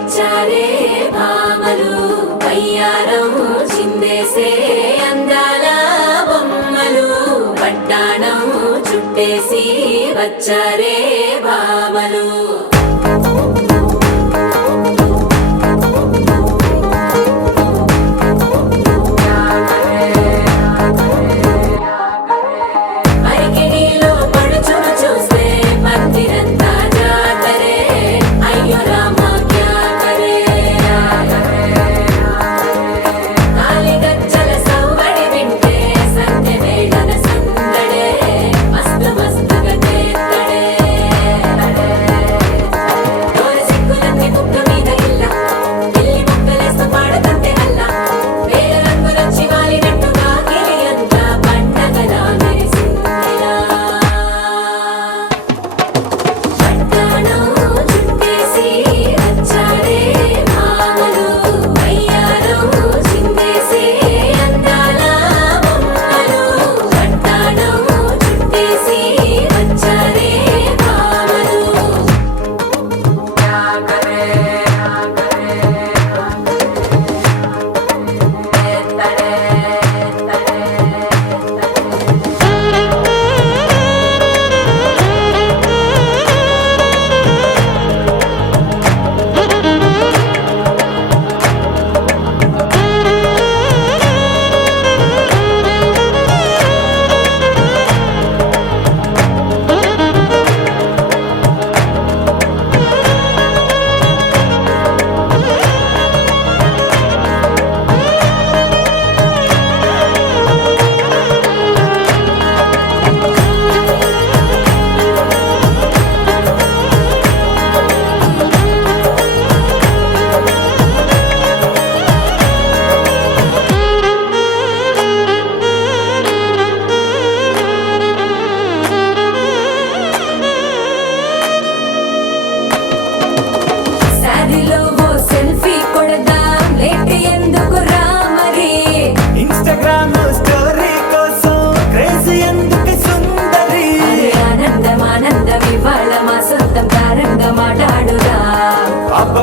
వచ్చారే భామలు వయ్యారం చిందేసే అందాల బొమ్మలు పట్టాణం చుట్టేసి వచ్చారే భామలు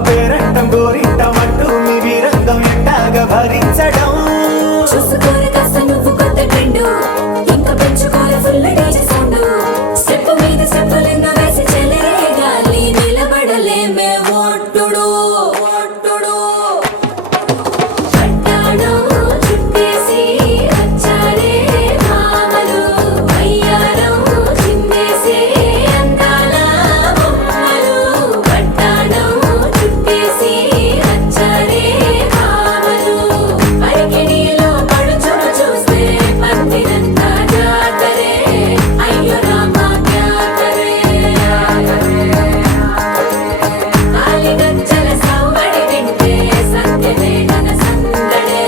పేరంటం గోరింటమంటూ మీ వీరంగం ఎండాగా భరించడం చూసుకోరు కాస్త నువ్వు కొత్త ట్రెండ్ ఇంకా పెంచుకోరు ఫుల్ డీజే సౌండ్ స్టెప్ మీద స్టెప్పులెన్నో వేసి చెలరే గాలి నిలబడలేమే ఓట్టుడు ఓట్టుడు పట్టాణం చుట్టేసి వచ్చారే భామలు వయ్యారం చిందేసే అందాల బొమ్మలు పట్టాణం చుట్టేసి వచ్చారే భామలు పరికిణీలో పడుచును చూస్తే పందిరంతా జాతరే అయ్యో రామా క్యా కరే కాలిగజ్జల సవ్వడి వింటే సంధ్యవేళన సందడే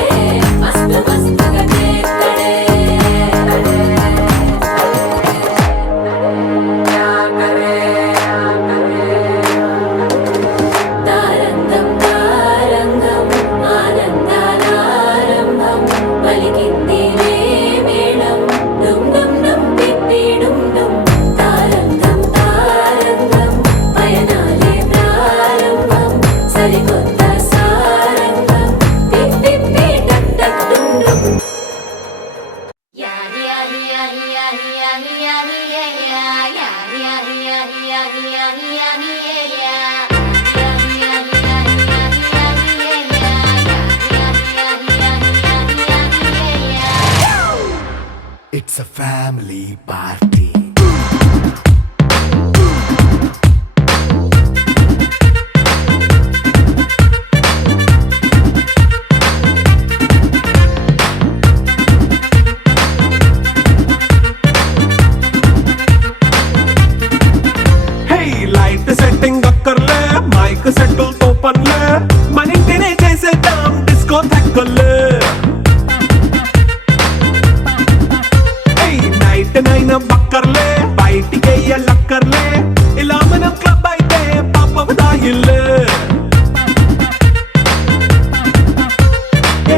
మస్తు మస్తుగా చేస్తడే తారంగం తారంగం ఆనందానారంభం పలికింది మేళం డుమ్ డుమ్ డుమ్ పిప్పి డుమ్ డుమ్ తారంగం తారంగం పయనాలే ప్రారంభం సరికొత్త సారంగం పిప్పి టక్ టక్ డుమ్ డుమ్ It's a family party. Hey, light setting అక్కర్లే మైక్ సెట్టుల్ తో పనులే మన ఇంటినే చేసేద్దాం డిస్కో థక్కర్లే నైట్ నైన్ బక్కర్లే బయటికి లక్కర్లే ఇలా మనం క్లబ్ అయితే పాప దాయిల్లే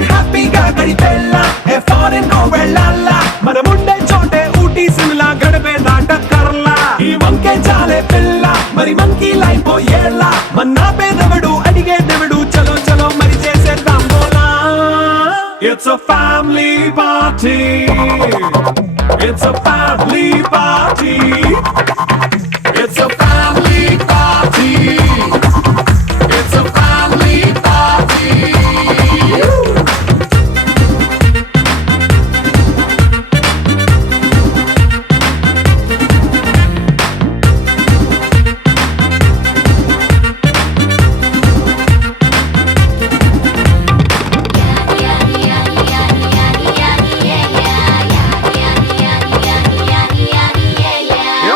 హ్యాపీగా గడిపెల్లా ఏ ఫారెన్ నో వెళ్ళాలా మనముండే చోటే ఊటీ సిమ్లా గడిపే దాటక్కర్లా ఈ వంకే చాలే పిల్ల మరి మంకీ లైఫ్ ఏళ్ళ మన్నా పేదవడు అడిగే It's a family party. It's a family party. It's a family party. It's a family party.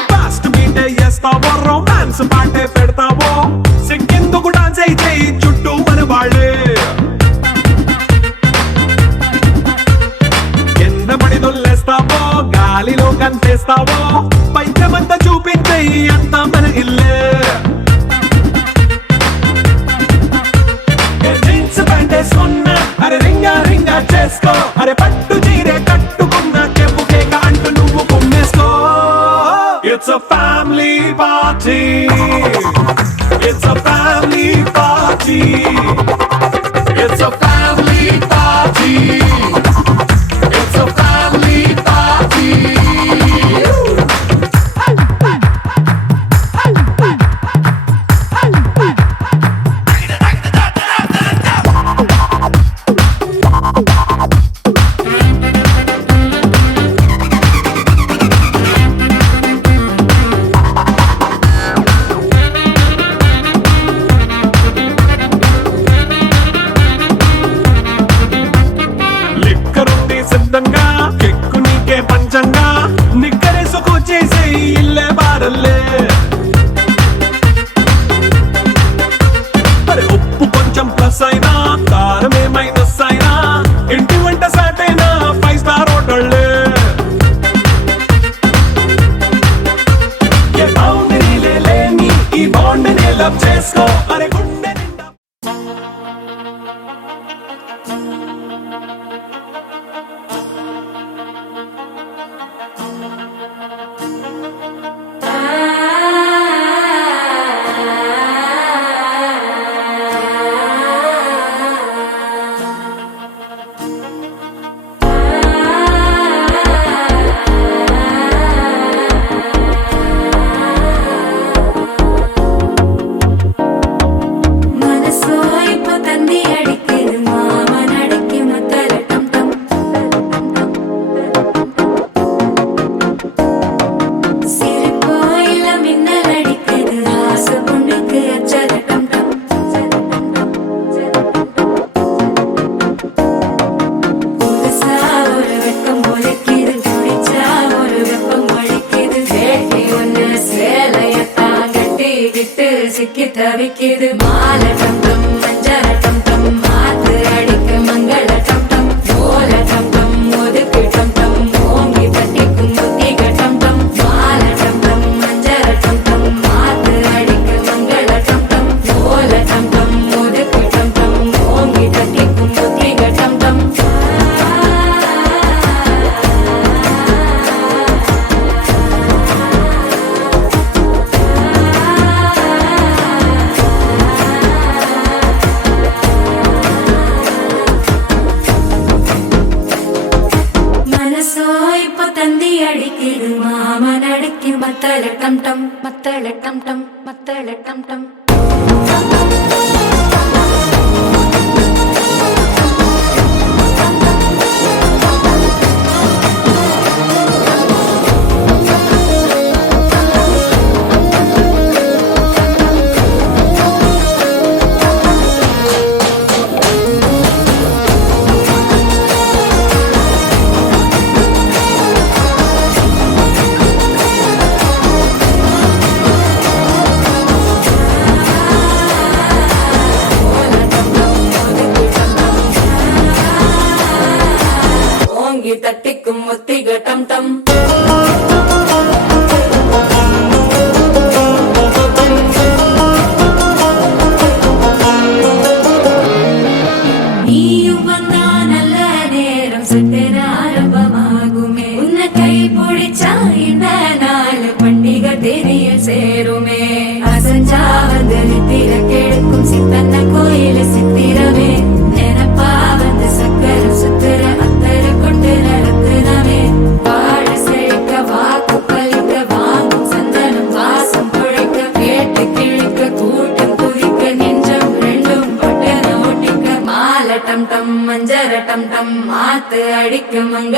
Fast beat చేస్తావో రొమాన్స్ పాటే పెడతావో సిక్కిందుకు డాన్స్ అయితే చుట్టూ మన వాళ్ళే కింద పడి దొల్లేస్తావో గాలిలో కనిపిస్తావో పైచమంతా చూపించే అంతా మన ఇల్లే జీన్స్ ప్యాంట్ వేసుకున్నా అరే రింగా రింగా చేసుకో అరే పట్టు చీరే కట్టుకున్నా చెప్పు కేక అంటూ నువ్వు కుమ్మేసుకో It's a family party. It's a family party. It's a family party. It's a family party. లిక్కరుంది సిద్ధంగా కెక్కు నీకే పంచంగా నిక్కరేసుకు చేసే ఇల్లే బారల్లే అరే ఉప్పు కొంచెం ప్లస్ అయినా కారమే మైనస్ అయినా ఇంటి వంట సాటైనా 5 స్టార్ హోటళ్ళే ఏ బౌండరీలే లేని ఈ బాండ్ని లవ్ చేసుకో అరే గుండె నిండా മനസ്സോ ഇപ്പൊ തന്നെ അടിക്കരുത് മാമനടക്കി മത്തലട്ടം ടം സിരിപ്പോ ഇല്ല മിന്നലടിക്കരുത് ആസ പൊണ്ണുക്ക് അച്ചലട്ടം ടം പുതുസാ ഒരു വെക്കം മുളക്കിയത് കുടിച്ചാ ഒരു വെപ്പം ഒഴിക്കിയത് വേട്ടി ഒന്ന് சேலையத்தா கட்டிக்கிட்டு சிக்கி தவிக்குது மாலை டம் டம் மஞ்சள் டம் டம் மாத்து அடிக்க மங்கள டம் டம் ஓல டம் டம் ஒதுக்கு டம் டம் ஓங்கி தட்டிக்கும் புத்திக டம் டம் மாலை டம் டம் மஞ்சள் டம் டம் மாத்து அடிக்க மங்கள டம் டம் ஓல டம் டம் ஒதுக்கு டம் டம் ஓங்கி தட்டிக்கும் புத்திக டம் டம் മനസ്സോ ഇപ്പൊ തന്തി അടിക്കിത് മാമനടക്കി മത്തലട്ടം ടം മത്തലട്ടം ടം മത്തലട്ടം ടം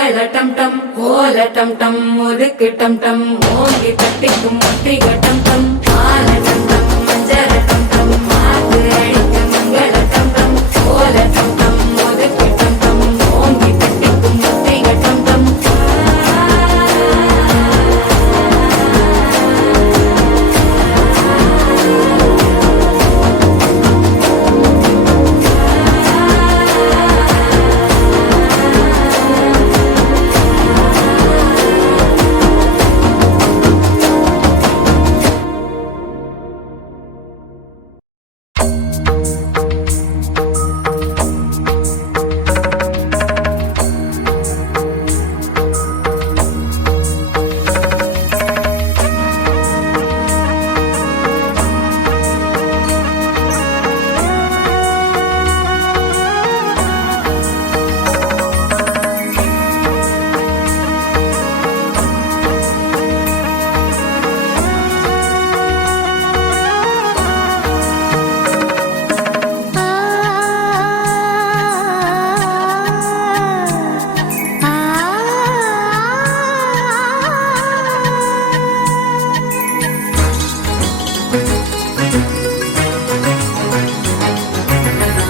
మంగళ టం టం ఓల టం టం మురికి టం టం మోగి తట్టికు ముట్టిగ టం టం ఆల టం టం మంజర టం టం మాకు అడిక మంగళ టం టం ఓల టం టం మురికి టం టం మోగి తట్టికు ముట్టిగ టం టం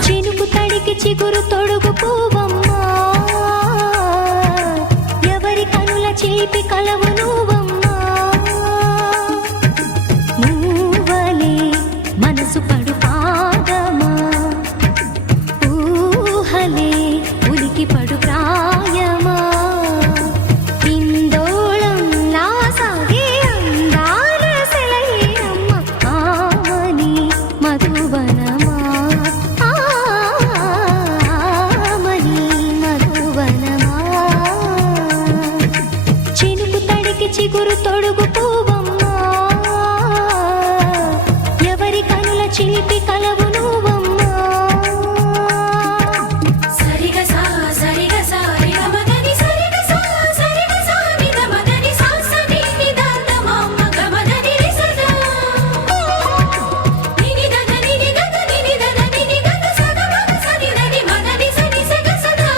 చినుకు తడికి చిగురు తొడుగు పూవమ్మా ఎవరి కనుల చేపి కలవు నువ్వమ్మా నువ్వలే మనసు పడు పాదమా ఊహలే ఉలికి పడు ప్రాయమా ఇందోళంలా సాగే అందాల సెలయేరమ్మ ఆమని మధువనమా ఆమని మధువనమా చినుకు తడికి చిగురు తొడుగు పూవమ్మా ఎవరి కనుల చిలిపి కలవు నువ్వమ్మా సరిగ సా సరిగ సా రిగ మదని సరిగ సా సరిగ సా నిద మదని సా సని నిద తమమ్మ గమదని రిసదా నిని దద నిని గద నిని దద నిని గద సద మగ సని దని మదని సని సగ సదా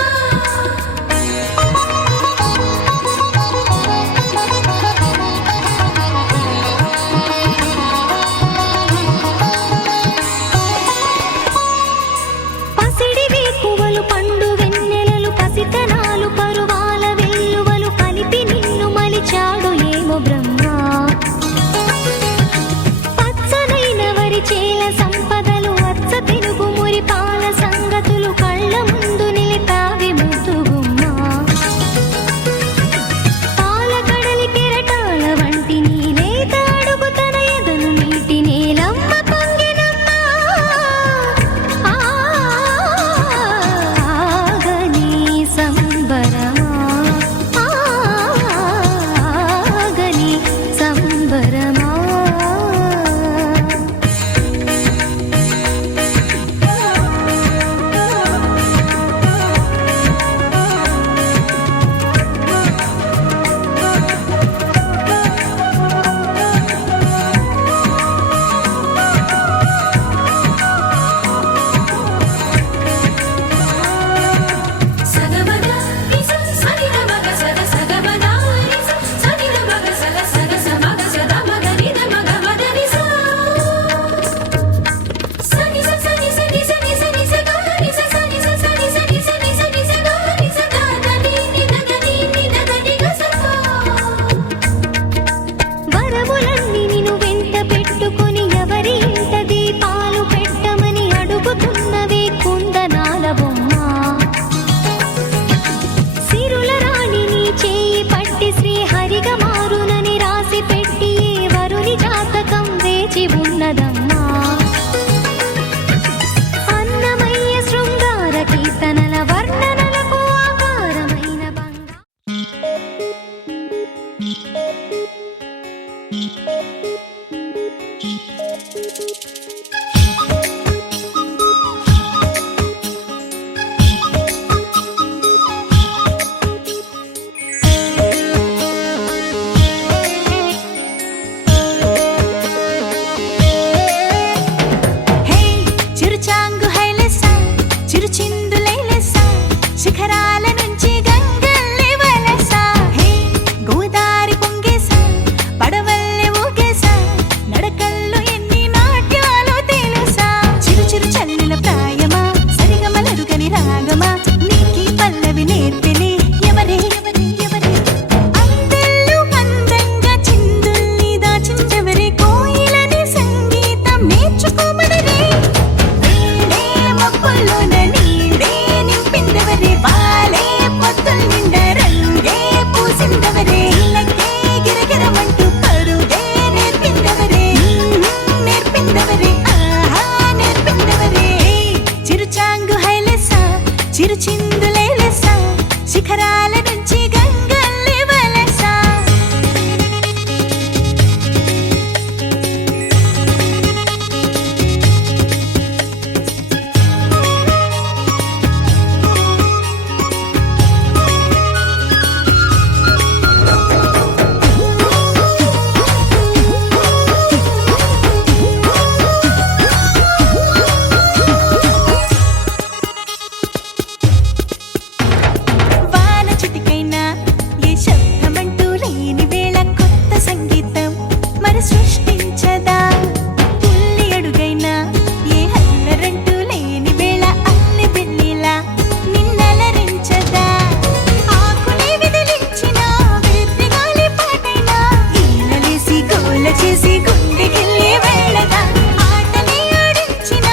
చేసి గుండెకెళ్ళి వేళగా ఆటలే ఆడించిన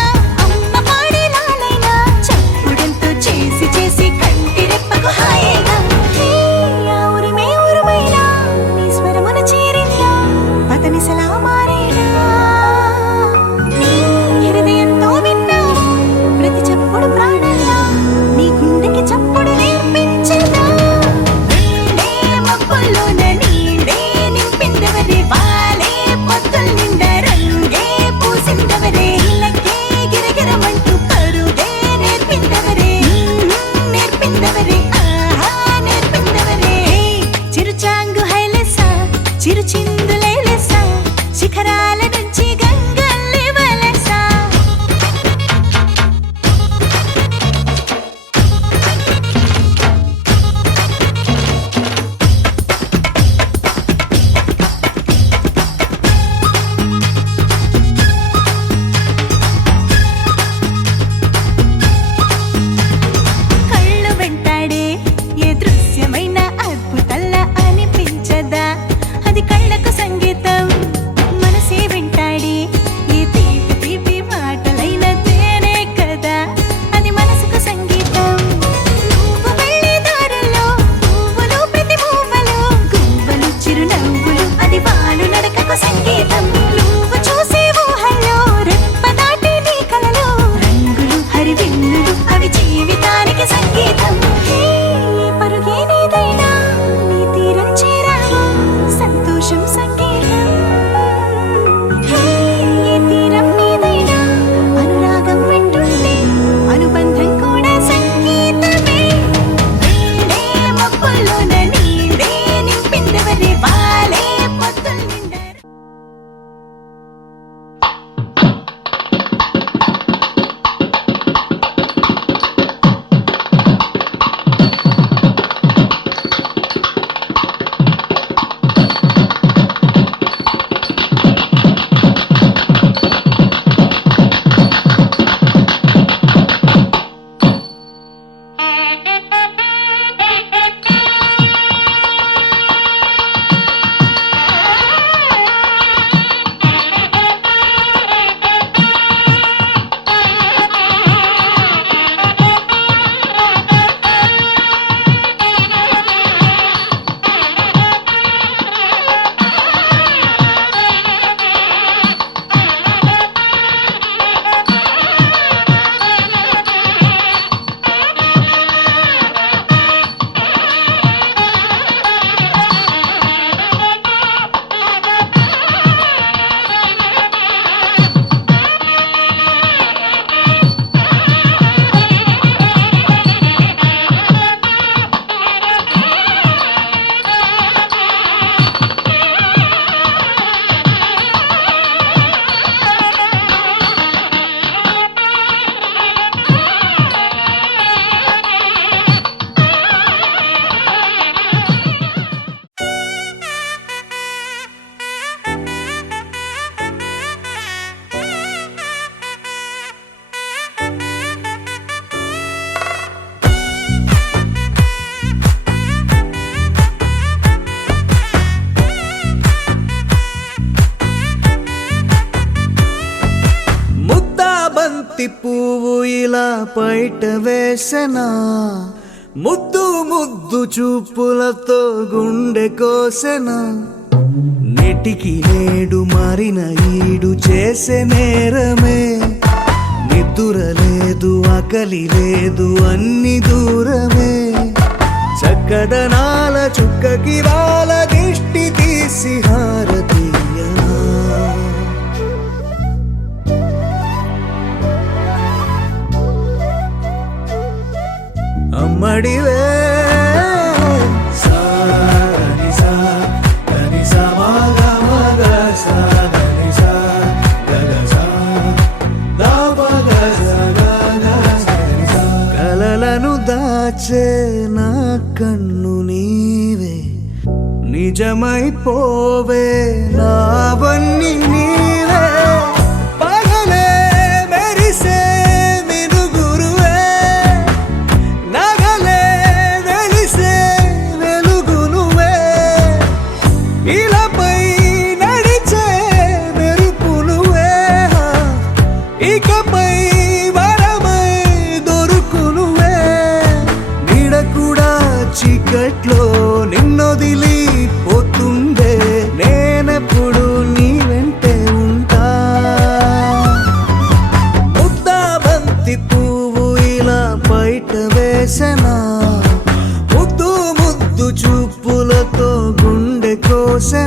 అమ్మ పాడే లాలైనా చప్పుడంతో చేసి చేసి కంటి రెప్పకు హాయిగా హే ఆ ఊరిమే ఊరుమైనా నీ స్వరమున చేరిందా పతనిసలా మారేనా నీ హృదయంతో విన్నావు ప్రతి చప్పుడు ప్రాణంలా నీ గుండెకి చప్పుడు నేర్పించదా నిండే మబ్బుల్లోన నీడే నింపిందవరే వాలే పొత్తుల నిండా రంగే పూసిందవరే ఇళ్ళకే గిరగిరమంటూ పరుగే నేర్పిందవరే నేర్పిందవరే ఆహా నేర్పిందవరే చిరుచాంగు హైలెసా చిరు చిందులైలెసా శిఖరాల నుంచి గంగల్లి వలసా కళ్ళు వెంటాడే ఏ దృశ్యమైన అద్భుతల్లా అనిపించదా అది కళ్ళకు సంగీతం మనసే వెంటాడే ఏ తీపి తీపి మాటలైన తేనే కదా అది మనసుకు సంగీతం నువ్వు వెళ్ళే దారుల్లో పువ్వులు ప్రతి పువ్వులు గువ్వలు చిరునవ్వులు అది వాలు నడకకు సంగీతం నువ్వు చూసే ఊహల్లో రెప్ప దాటి నీ కలలు రంగులు హరివిల్లులు అవి జీవితానికి సంగీతం హే ఈ పరుగే నీదైనా నీ తీరం చేరావా సంతోషం సంగీతం హే ఈ తీరం నీదైనా అనురాగం వింటుంటే అనుబంధం కూడా సంగీతమే నిండే మబ్బుల్లోన నీడే నింపిందవరే వాలే పొత్తుల నిండా బంతి పువ్వు ఇలా బయట వేసెనా ముద్దు ముద్దు చూపులతో గుండె కోసెనా నెటికి నేడు మారిన ఈడు చేసే నేరమే నిద్ర లేదు ఆకలి లేదు అన్ని దూరమే చక్కదనాల చుక్కకి వాళ్ళ దిష్టి తీసి హారతీయనా అమ్మడివే కలలను దాచే నా కన్ను నీవే నిజమైపోవే నావన్నీ నీవే పగలే మెరిసే మినుగురువే నగలే వెలిసే వెలుగు నువ్వే ఇలాపై నడిచే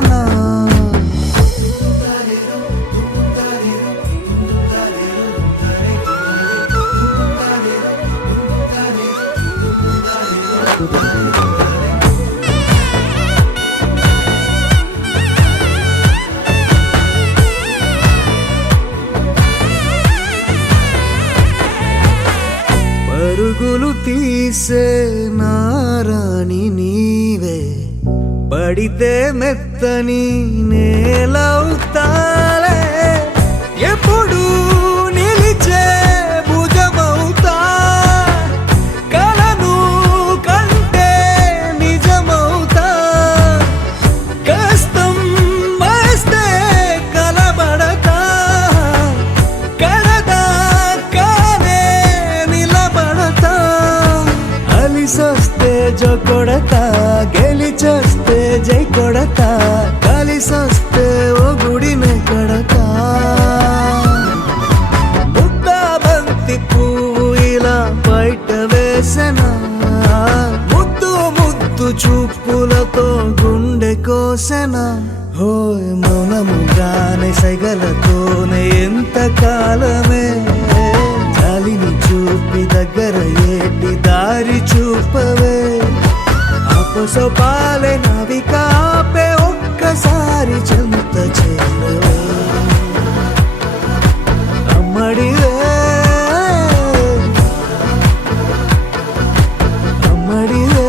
వేసెనా పరుగులు తీసే నారాణి నీవే పడితే మెత్తని నేలవుతాలే ఎప్పుడు నిలిచే భుజమవుతా కలను కంటే నిజమవుతా కష్టం వస్తే కలబడతా కడదాకానే నిలబడతా అలిసొస్తే జో కొడతా గెలిచొస్తే జై కొడతా కలిసొస్తే ఓ గుడినే కడతా ముద్దా బంతి పువ్వు ఇలా బయట వేసెనా ముద్దు ముద్దు చూపులతో గుండె కోసెనా హోయ్ మౌనముగానే సైగలతోనే ఎంత కాలమే జాలిని చూపి దగ్గర ఏటి దారి చూపవే ఆపసోపాలే నావికాపే ఒక్కసారి చెంత చేరవే అమ్మడివే అమ్మడివే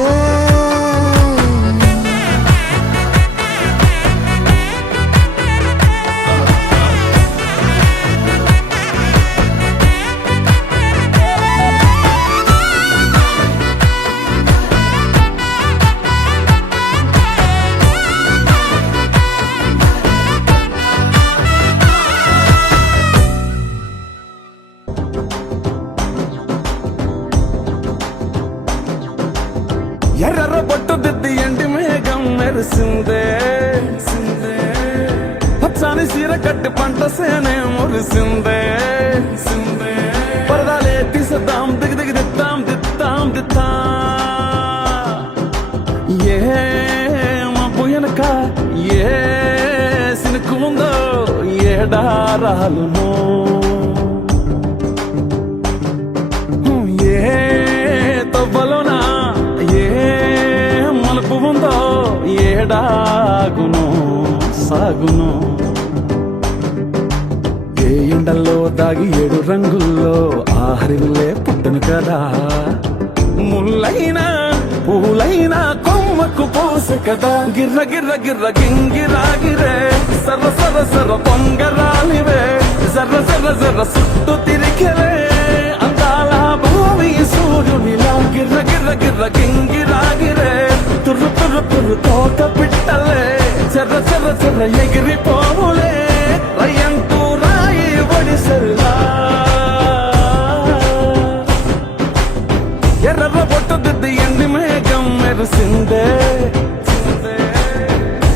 ఎర్ర బొట్టు దిద్ది ఎండి మేఘం మెరిసిందే పచ్చాని సీర కట్టి పంట సేనే మురిసిందే పరదాలే తీసేద్దాం దిగి దిగి దిద్దాం దిద్దాం దిద్దా ఏ మబ్బు వెనక ఏ సినుకు ఉందో ఏడారాలును ఏ తవ్వలోనా ఏ మలుపు ఉందో ఏడాగును సాగును ఏ ఎండల్లో దాగి 7 రంగుల్లో ఆహరిల్లే పుట్టను కదా ముల్లైనా పూలైనా కొమ్మకు పోసె కదా గిర్ర గిర్ర గిర్ర గింగిరాగిరే సర్ర సర్ర సర్ర పొంగరాలివే జర్ర జర్ర జర్ర సుట్టు తిరిగెలే అందాల భూమి సూర్యునిలా గిర్ర గిర్ర గిర్ర గింగిరాగిరే తుర్రు తుర్రు తుర్రు తోక పిట్టలే చెర్ర చెర్ర చెర్ర ఎగిరిపోవులే రయ్యంటూ రాయి ఒడిసెల్లా ఎర్ర బొట్టు దిద్ది ఎండి మేఘం మెరిసిందే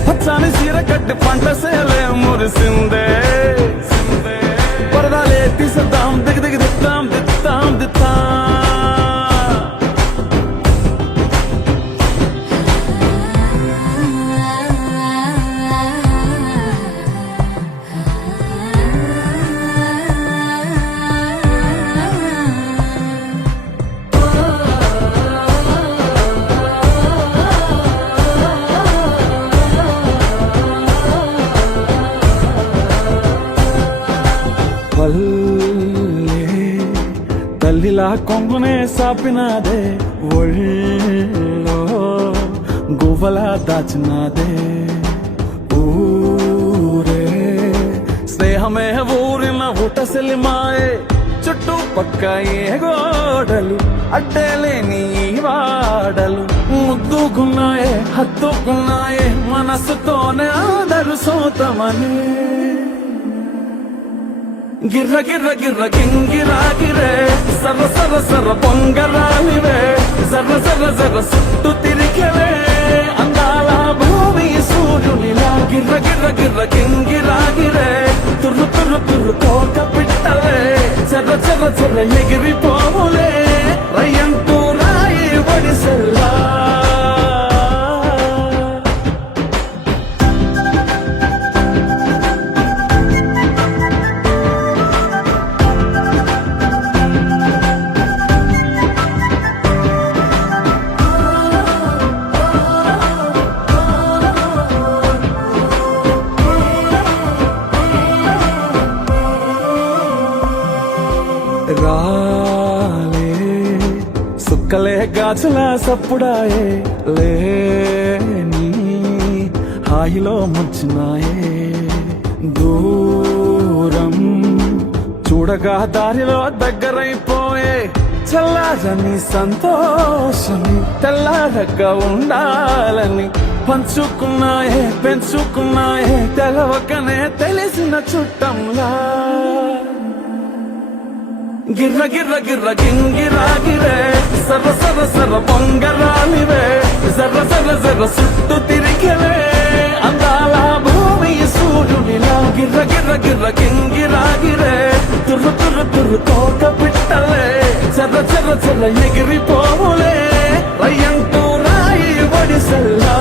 పచ్చాని సీర కట్టి పంట సేలే మురిసిందే పరదాలే తీసేద్దాం దిగి దిగి దిద్దాం దిద్దాం దిద్దా తల్లిలా కొంగునే సాపినాదే ఒళ్ళో గువ్వలా దాచినాదే ఊరే స్నేహమే ఊరిన ఊటసెలి మాయే చుట్టూ పక్క ఏ గోడలు అడ్డేలేని ఈ వాడలు ముద్దుకున్నాయే హత్తుకున్నాయే మనసుతోనే ఆదరు సోతమనే గిర్ర గిర్ర గిర్ర గింగిరాగిరే సర్ర సర్ర సర్ర పొంగరాలివే జర్ర జర్ర జర్ర సుట్టు తిరిగెలే అందాల భూమి సూర్యునిలా గిర్ర గిర్ర గిర్ర గింగిరాగిరే తుర్రు తుర్రు తుర్రు తోక పిట్టలే చెర్ర చెర్ర చెర్ర ఎగిరిపోవులే రయ్యంటూ రాయి ఒడిసెల్లా గాజుల సప్పుడాయే లేని హాయిలో ముంచినాయే దూరం చూడగా దారిలో దగ్గరైపోయే చల్లారని సంతోషమి తెల్లారక ఉండాలని పంచుకున్నాయే పెంచుకున్నాయే తెలవకనే తెలిసిన చుట్టంలా గిర్ర గిర్ర గిర్ర గింగిరా గిరే సర్ర సర్ర సర్ర పొంగరాలివే జర్ర జర్ర జర్ర చుట్టూ తిరిగలే అందాల భూమి సూర్యుడిలా గిర్ర గిర్ర గిర్ర గింగిరా గిరే తుర్రు తుర్రు తుర్రు తోక పిట్టలే చర్ర చర్ర చర్ర ఎగిరిపోవులే రయ్యంటూ రాయి ఒడిసెల్లా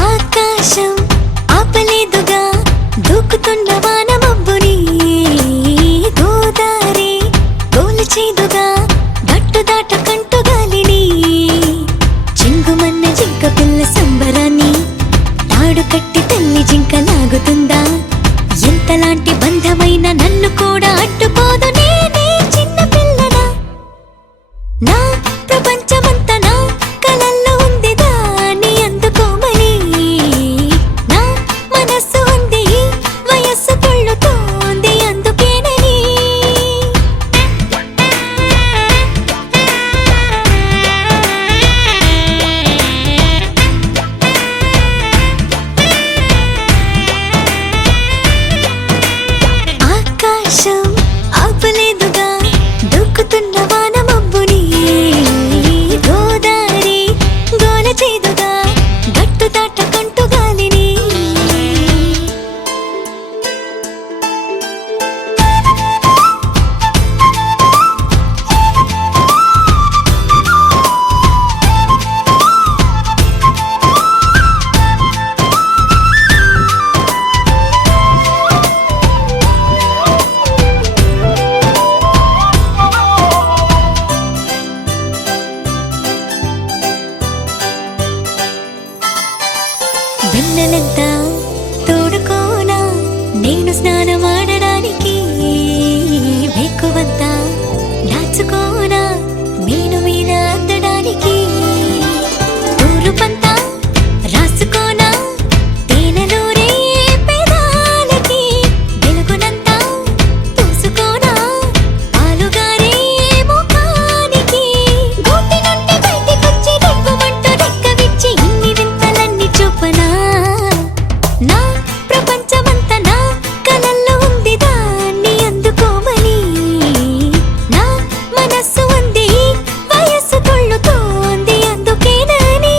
ఆకాశం ఆపలేదుగా దూకుతున్న వాన మబ్బుని గోదారి గోలచేదుగా గట్టు దాట కంటు గాలిని చింగుమన్న జింక పిల్ల సంబరాన్ని తాడు కట్టి తల్లి జింక లాగుతుందా ఎంతలాంటి బంధమైన నన్ను కూడా అడ్డుకోదు నేనే చిన్న పిల్లనా నా ప్రపంచమంతా నా కలల్లో ఉంది దాన్ని అందుకోమని నా మనస్సు ఉంది వయస్సు తుళ్ళుతోంది అందుకేనని ఆకాశం ఆపలేదుగా దూకుతున్న వాన మబ్బుని గోదారి గోలచేదుగా గట్టు దాట కంటు గాలిని వెన్నెలంతా తోడుకోనా నేను స్నానమాడడానికి వేకువంతా దాచుకోనా నేను మీద అందడానికి ఊరుపంతా రాసుకోనా తేనెలూరే పెదాలకి వెలుగునంతా పూసుకోనా పాలుగారే ముఖానికి గూటి నుండి బయటికొచ్చి రెప్పమంటూ రెక్క విచ్చి ఇన్ని వింతలన్నీ చూపనా నా ప్రపంచమంతా నా కలల్లో ఉంది దాన్ని అందుకోమని నా మనస్సు ఉంది వయస్సు తుళ్ళుతోంది అందుకేనని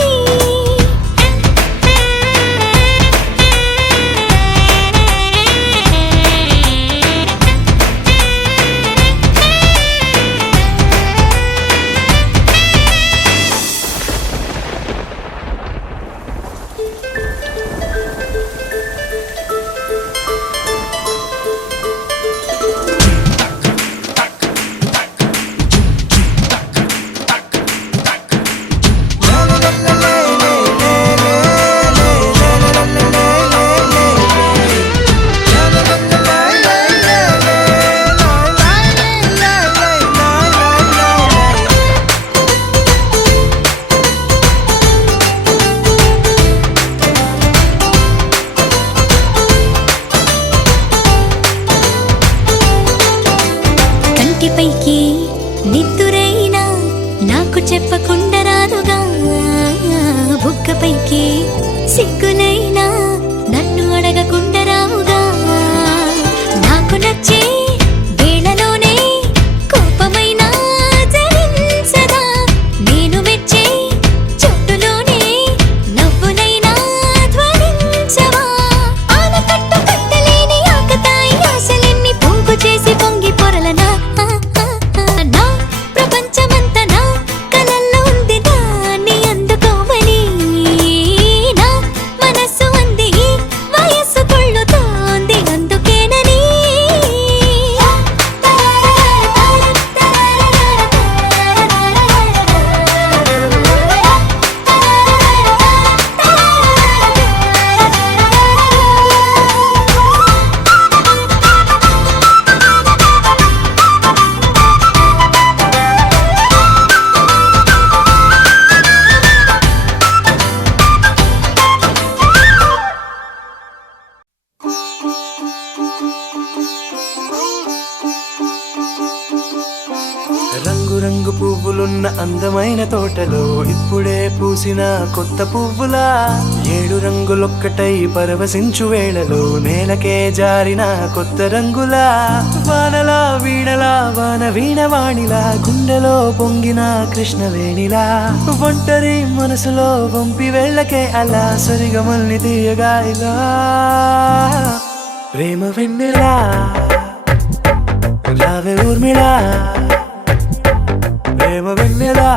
కంటిపైకి నిద్దురైనా నాకు చెప్పకుండా రాదుగా బుగ్గపైకి సిగ్గులైనా నన్ను అడగకుండా రావుగా నాకు నచ్చే వేళలోనే కోపమైనా జరించదా నేను మెచ్చే చోటులోనే నవ్వునైనా ధ్వనించవా ఆనకట్టు కట్టలేని ఆకతాయి ఆశలెన్ని పోగు చేసి పొంగి పొరలనా నా ప్రపంచమంతా నా కలల్లో ఉంది దాన్ని అందుకోమని నా మనస్సు అంది ఈ వయస్సు కొళ్ళుతోంది అందుకేనని రంగు రంగు పువ్వులున్న అందమైన తోటలో ఇప్పుడే పూసిన కొత్త పువ్వులా 7 రంగులొక్కటై పరవశించు వేళలో నేలకే జారిన కొత్త రంగులా వానలా వీణలా వాన వీణవాణిలా గుండెలో పొంగిన కృష్ణవేణిలా ఒంటరి మనసులో వంపి వెళ్ళకే అలా సరిగమల్ని తీయగా ఇలా ప్రేమ వెన్నెలా రావే ఊర్మిళా ప్రేమ వెన్నెలా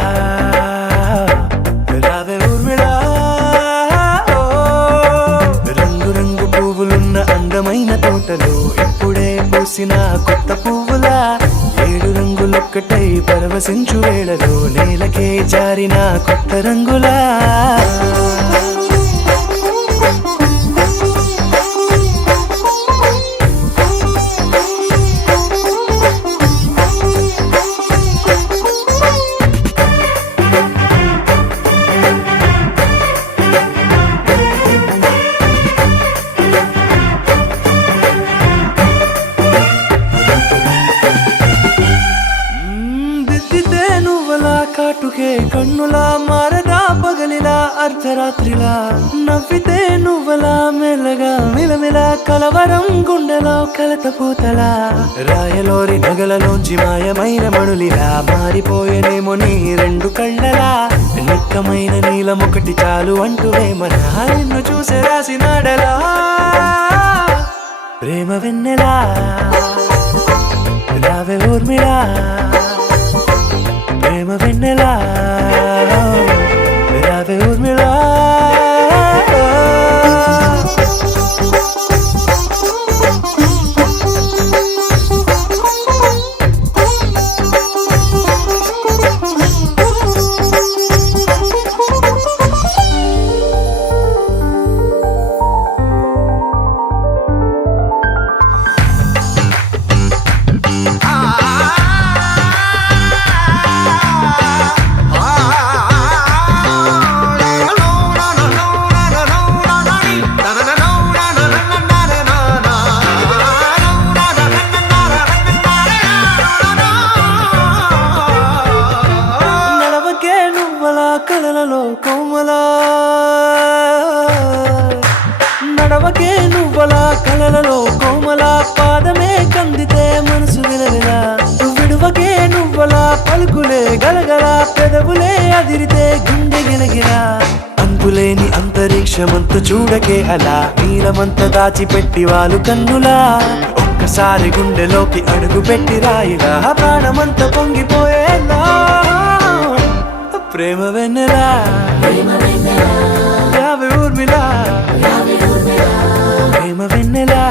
రావే ఊర్మిళా రంగు రంగు పువ్వులున్న అందమైన తోటలో ఇప్పుడే పూసిన కొత్త పువ్వులా 7 రంగులొక్కటై పరవశించు వేళలో నేలకే జారిన కొత్త రంగులా దిద్దితే నువ్వలా కాటుకే కన్నులా మారదా పగలిలా అర్ధరాత్రిలా నవ్వితే నువ్వలా మెల్లగా మిలమిలా కలవరం గుండెలో కలత పూతలా రాయలోరి నగలలోంచి మాయమైన మణులిలా మారిపోయేనేమో నీ 2 కళ్ళలా నిక్కమైన నీలం ఒకటి చాలు అంటూ వేమనా నిన్ను చూసే రాసినాడలా ప్రేమ వెన్నెలా రావే ఊర్మిళా ప్రేమ వెన్నెలా రావే ఊర్మిళా కలలలో కోమలా నడవకే నువ్వలా కలలలో కోమలా పాదమే కందితే మనసు విలవిలా విడువకే నువ్వలా పలుకులే గలగల పెదవులే అదిరితే గుండె గిలగిలా అంతులేని అంతరిక్షమంత చూడకే అలా నీలమంత దాచిపెట్టి వాళ్ళు కన్నులా ఒక్కసారి గుండెలోకి అడుగు పెట్టి రాయిలా ప్రాణమంత పొంగిపోయేలా ప్రేమ వెన్నెలా రావే ఊర్మిళా ప్రేమ వెన్నెలా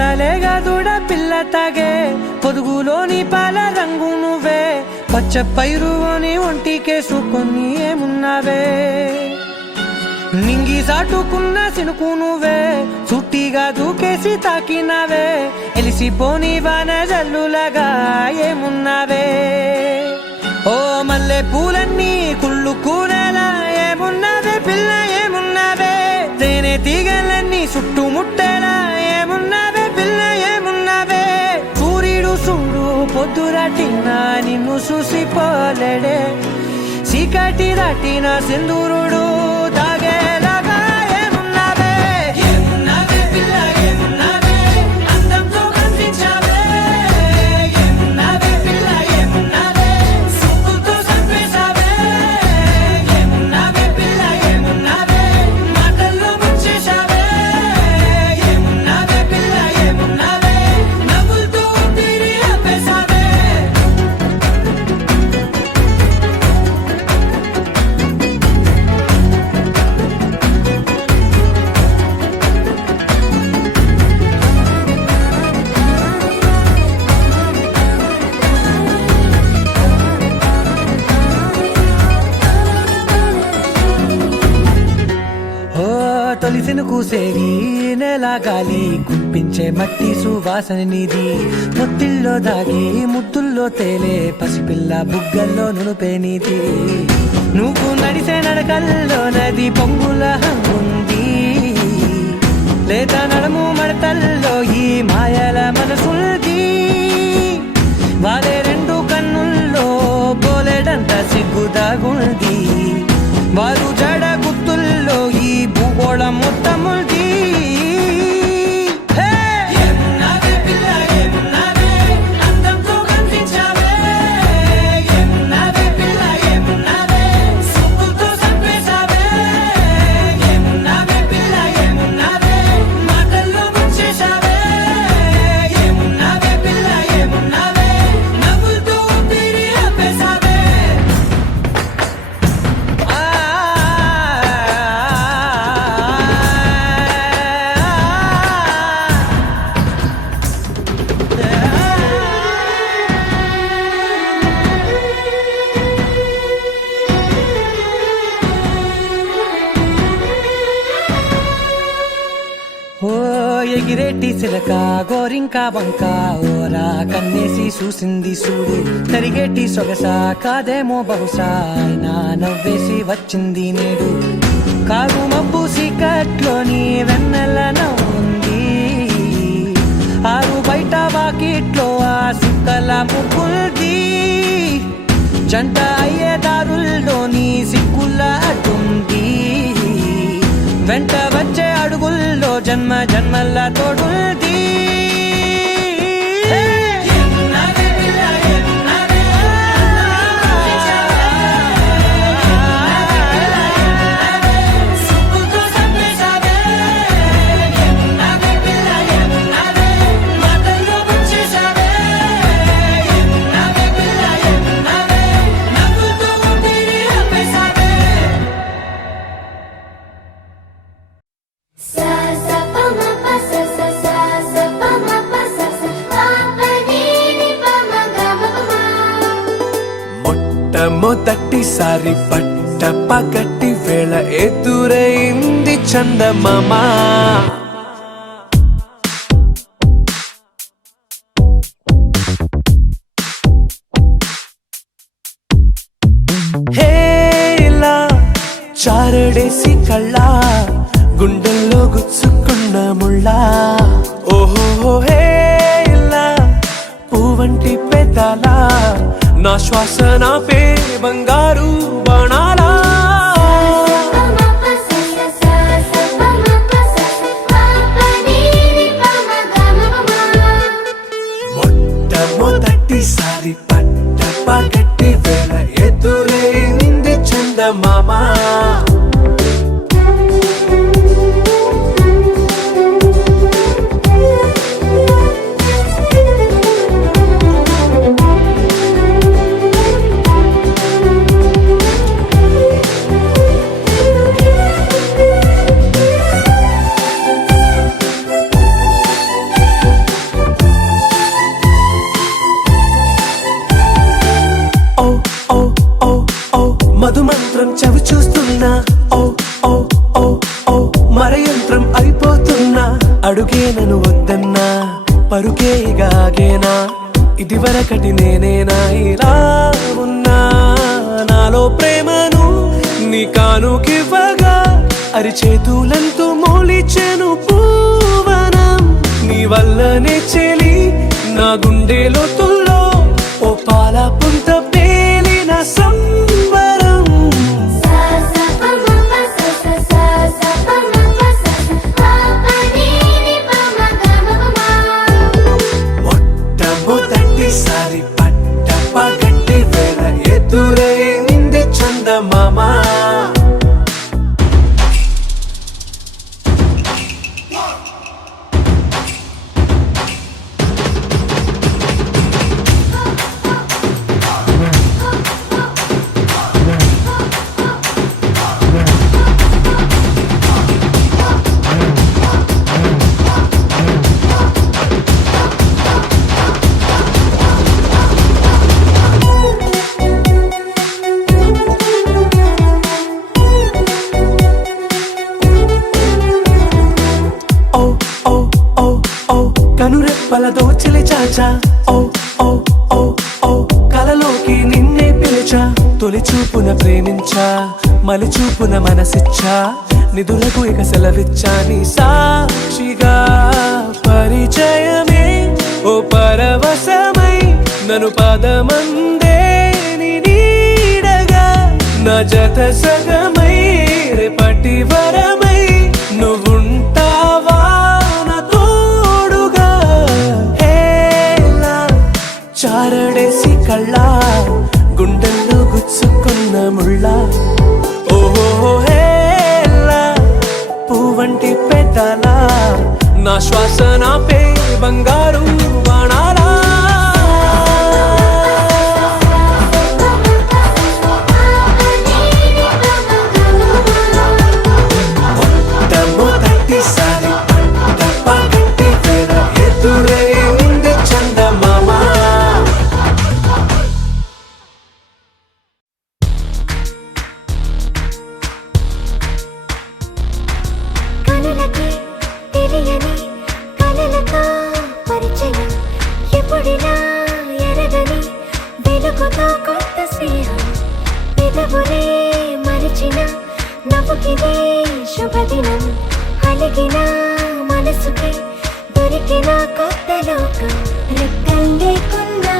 లేతలేగా దూడ పిల్ల తాగే పొదుగులోని పాల రంగు నువ్వే పచ్చ పైరు అని ఒంటికేసుకొని ఏమున్నావే నింగి సాటుకున్న సినుకు నువ్వే చుట్టిగా దూకేసి తాకినావే ఎలిసిపోని వాన జల్లులగా ఏమున్నావే ఓ మల్లె పూలన్నీ కుళ్ళు కూనేలా ఏమున్నావే పిల్ల ఏమున్నావే తేనె తీగలన్నీ చుట్టుముట్టేలా ఏమున్నావే పిల్ల ఏమున్నావే సూర్యుడు చూడు పొద్దురాటిన నిన్ను చూసిపోలేడే చీకటి దాటిన సింధూరుడు తాగేలాగా ఏమున్నావే ఏమున్నావే పిల్ల ఏమున్నావే అందంతో కనిపించావే ఏమున్నావే పిల్ల ఏమున్నావే సుక్కుతో చంపేశావే ఏమున్నావే పిల్ల ఏమున్నావే మాటల్లో ముంచేశావే ఏమున్నావే పిల్ల ఏమున్నావే నవ్వులతో ఊపిరి ఆపేశావే ఓ తొలిసిన కూసేరి నెల గాలి కుప్పించే మట్టి సువాసన నీది ముత్తిల్లో దాగి ముత్తుల్లో తేలే పసిపిల్ల బుగ్గల్లో నునుపే నీది నువ్వు నడిసే నడకల్లో నది పొంగుల హంగుంది లేదా నడుము మడతల్లో ఈ మాయల మనసుల్ది వారే రెండు కన్నుల్లో పోలేడంత సిగ్గుదాగుంది వారు జడ గుత్తుల్లో ఈ భూగోళం మొత్తముల్ది ఏమున్నావే పిల్ల ఏమున్నావే అందంతో కనిపించావే ఏమున్నావే పిల్ల ఏమున్నావే సుక్కుతో చంపేశావే ఏమున్నావే పిల్ల ఏమున్నావే మాటల్లో ముంచేశావే ఏమున్నావే పిల్ల ఏమున్నావే నవ్వులతో ఊపిరి ఆపేశావే ఓ ఎగిరేటి సిలక గోరింక వంక ఓరా కన్నేసి చూసింది చూడు తరిగేటి సొగస కాదేమో బహుశా అయినా నవ్వేసి వచ్చింది నేడు కారు మబ్బు సీకట్లోని వెన్నెల నవ్వుంది ఆరు బయట వాకిట్లో ఆ సుక్కల ముగ్గుల్ది జంట అయ్యే దారుల్లోని సిగ్గుల అడ్డుంది వెంట వచ్చే అడుగుల్లో జన్మ జన్మల్ల తోడుల్ది ఏమున్నావే పిల్ల ఏమున్నావే సుక్కుతో చంపేశావే ఏమున్నావే పిల్ల ఏమున్నావే మాటల్లో ముంచేశావే ఏమున్నావే పిల్ల ఏమున్నావే నవ్వులతో ఊపిరి ఆపేశావే సా సా ప మ ప స స సా సా ప మ ప స స ప ప ని ని ప మ గ మ ప మ మొట్టమొదటిసారి పట్ట పగటి వేళ ఎదురైంది చందమామ హేలా చారడేసి కళ్ళ గుండెల్లో గుచ్చుకున్న ముళ్ళ ఓహో హేలా పువ్వంటి పెదాల నా శ్వాస నా పే బంగారు బాణాలా ప మ ప స స సా సా ప మ ప స స ప ప ని ని ప మ గ మ ప మ మొట్టమొదటిసారి పట్ట పగటి వేళ ఎదురైంది చందమామ ఇదివరకటి నేనేనా ఇలా ఉన్నా నాలో ప్రేమను నీ కానుకివ్వగా అరిచేతులంతో మోలిచెను పూవనం నీ వల్లనే చెలి నా గుండె లోతుల్లో ఓ పాల పుంత పేలిన సంబరం సా సా ప మ ప స స సా సా ప మ ప స స ప ప ని ని ప మ గ మ ప మ మొట్టమొదటిసారి పట్ట పగటి వేళ ఎదురైంది చందమామ ఓ ఓ ఓ ఓ కనురెప్పల దోచిలి చాచా ఓ ఓ ఓ ఓ కలలోకి నిన్నే పిలిచా తొలి చూపున ప్రేమించా మలి చూపున మనసిచ్చా నిధులకు ఇక సెలవిచ్చా నీ సాక్షిగా పరిచయమే ఓ పరవశమై నన్ను పదమందే నీ నీడగా నా జత సగమై రేపటి వరమై నువ్వుంటావా నా తోడుగా హేలా చారడేసి కళ్ళ గుండెల్లో గుచ్చుకున్న ముళ్ళ ఓహో హేలా పువ్వంటి పెట్టాల నా శ్వాస నాపే బంగారు బాణాలా మొట్టమొదటిసారి పట్ట పగటి వేళ ఎదురైంది చందమామ కనులకి తెలియని కలలతో పరిచయం ఎప్పుడిలా ఎరగని వెలుగుతో కొత్త స్నేహం పెదవులే మరిచిన నవ్వుకిదే శుభదినం అలిగిన మనసుకి దొరికిన కొత్త లోకం రెక్కలు లేకున్నా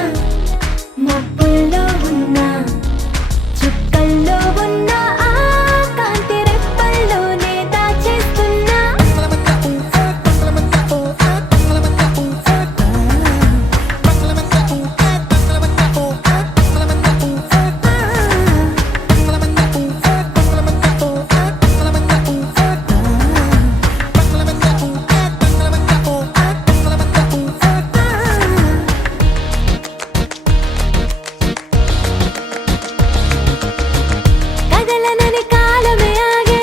మబ్బుల్లో ఉన్నా చుక్కల్లో ఉన్న ఆ కాంతి రెప్పల్లోనే దాచేస్తున్నా కదలనని కాలమే ఆగే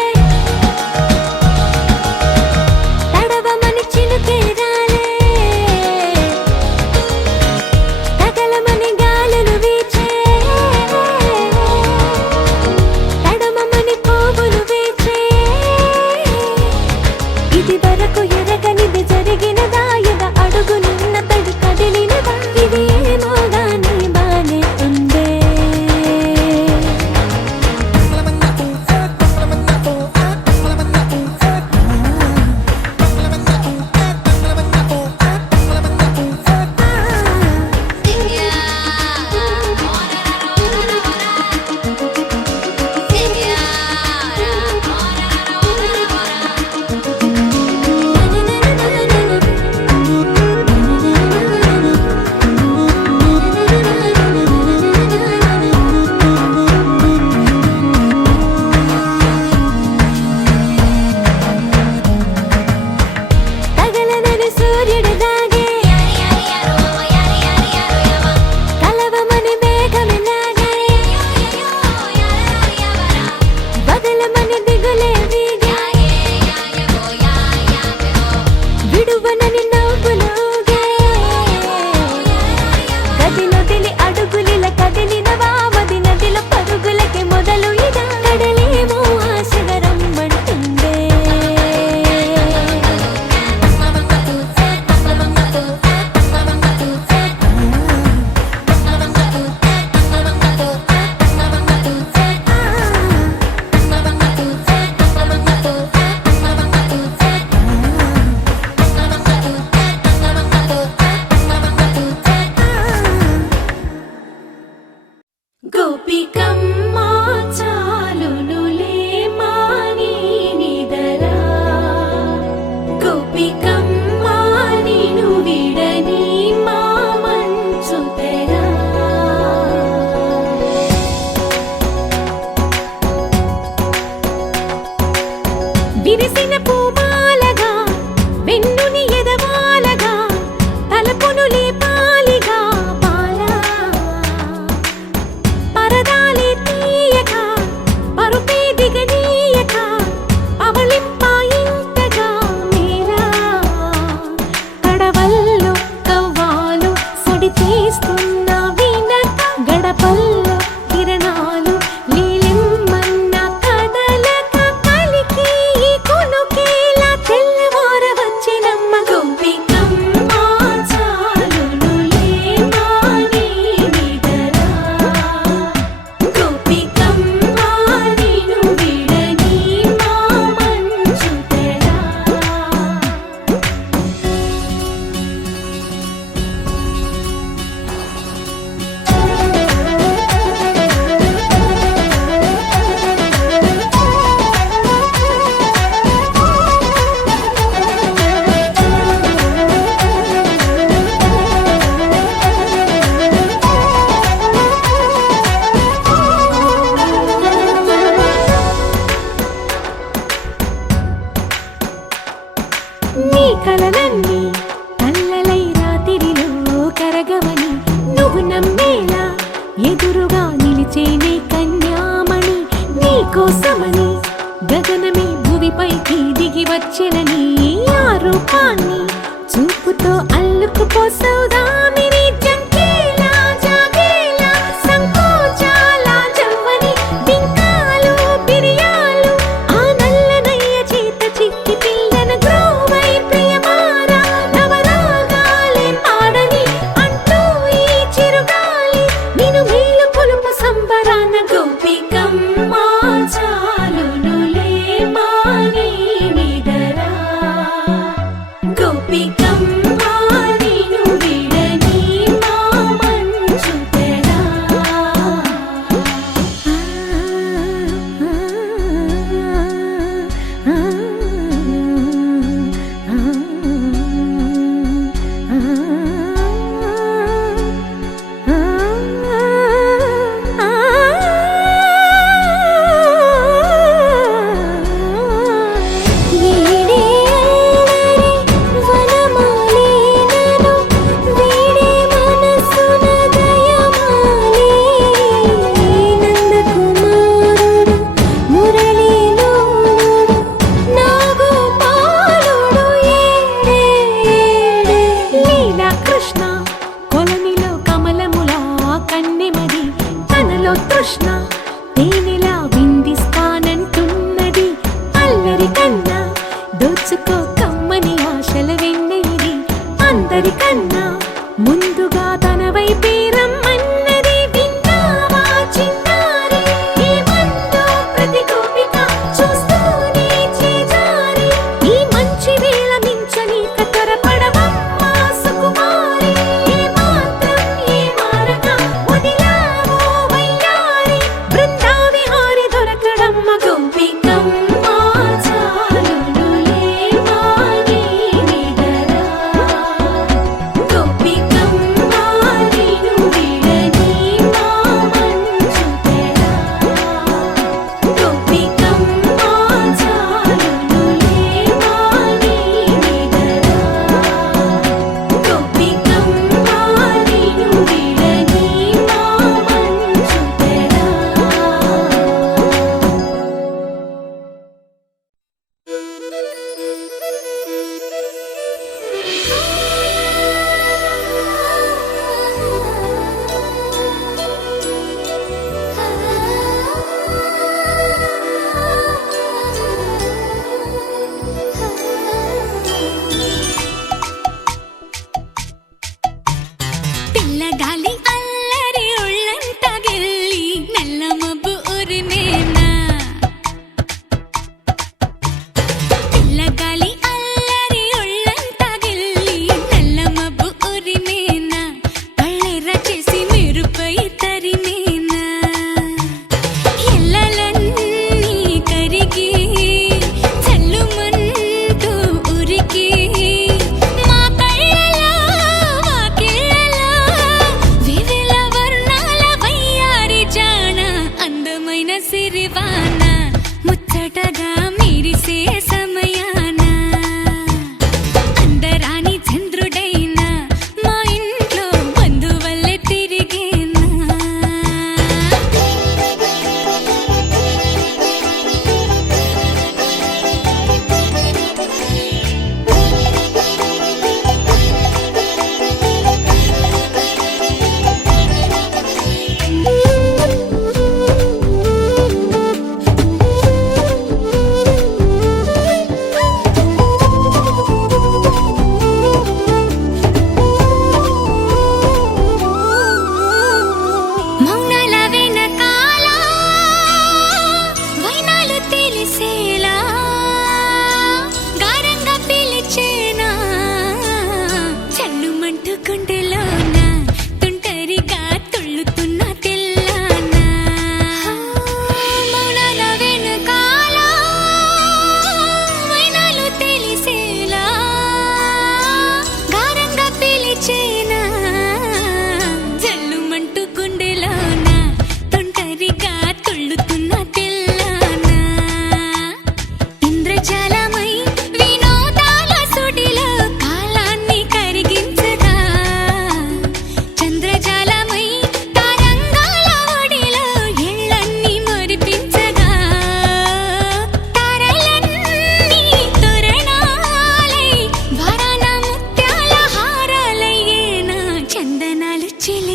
తడవమని చినుకే రాలే తగలమని గాలులు వీచే తడమమని పువ్వులు వీచే ఇది వరకు ఎరగనిది జరిగినదా ఎద అడుగునున్న తడి కదిలినదా ఇది ఏమో గాని బానే ఉందే తగలనని సూర్యుడు దాగే కలవమని మేఘమిలాగే వదలమని దిగులే వీగే విడువనని నవ్వులోగే గదినొదిలి అడుగులిల కదిలినవా మది నదిలో పరుగులకి మొదలు ఇదా కడలేమో ఆశగా రమ్మంటుందే ఎదురుగా నిలిచేనే కన్యామణి నీకోసమని గగనమే భువిపైకి దిగి వచ్చినని ఆ రూపాన్ని చూపుతో అల్లుకుపోసౌదామిని జంకేలా జాగేలా సంకోచాల జవ్వని బింకాలు బిరియాలు ఆ నల్లనయ్య చేత చిక్కి పిల్లన గ్రోవై ప్రియమారా నవరాగాలే పాడని అంటూ ఈ చిరుగాలి నిన్ను మేలు పొలుపు సంబరాన గోపికమ్మ చాలునులే మాని నిదరా గోపికమ్మ నిన్ను విడని మా మంచు తెరా వీడే అల్లరి వనమాలినను వీడే మనసున దయమాలి నందకుమారుడు మురళీలోలుడు నాగోపాలుడు ఏడే లీలా కృష్ణ కొలనిలో కమలములా కన్నెమది తనలో తృష్ణ తేనెలా విందిస్తానంటున్నది అల్లరి కన్నా దోచుకో కమ్మని ఆశల వెన్నెయిది అందరికన్నా ముందుగా తన వైపే రమ్మన్నది విన్నావా చిన్నారి ఈ మందో ప్రతి గోపిక చూస్తూనే చేజారి ఈ మంచి వేళ మించని కతరపడవమ్మ సుకుమారి ఏ మాత్రం ఏ మారక వదిలావో వయ్యారి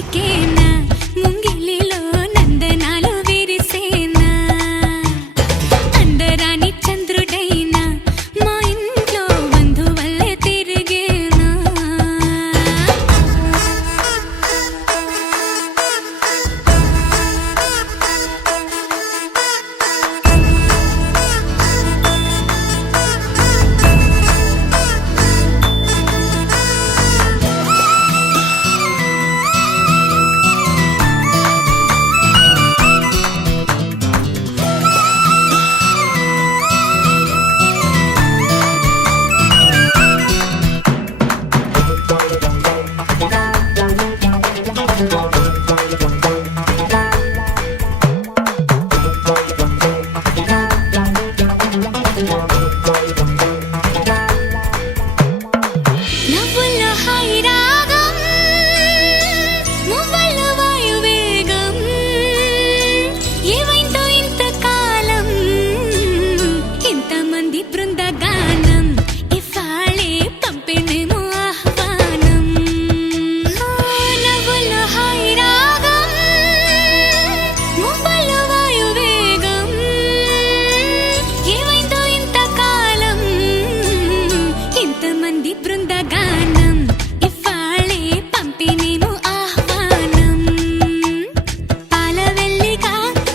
చిలికేనా ముంగిలిలో నందనాలు విరిసేనా అందరాని చంద్రుడైనా మా ఇంట్లో బంధువల్లే తిరిగేనా నవ్వుల్లో హాయి రాగం మువ్వల్లో వాయువేగం ఏవైందో ఇంతకాలం ఇంతమంది బృందగానం ఇవాళే పంపిణేమో ఆహ్వానం నవ్వుల్లో హాయి రాగం మువ్వల్లో వాయువేగం ఏవైందో ఇంతకాలం ఇంతమంది బృందగానం ఇవాళే పంపిణేమో ఆహ్వానం పాలవెల్లిగా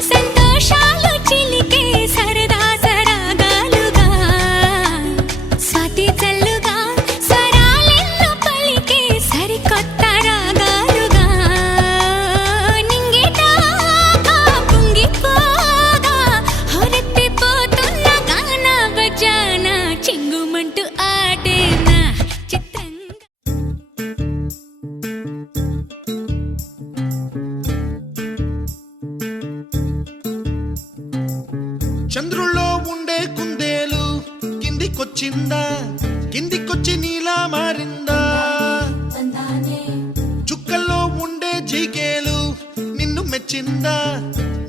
సంతోషాలు చిలికే సరదా సరాగాలుగా స్వాతి చల్లుగా స్వరాలెన్నో పలికే సరికొత్త రాగాలుగా నింగిదాకా పొంగిపోగా హొరెత్తిపోతున్న గాన బజానా చింగుమంటూ ఆడేనా చిత్రంగా చంద్రుల్లో ఉండే కుందేలు కిందికొచ్చిందా కిందికొచ్చి నీలా మారిందా చుక్కల్లో ఉండే జీకేలు నిన్ను మెచ్చిందా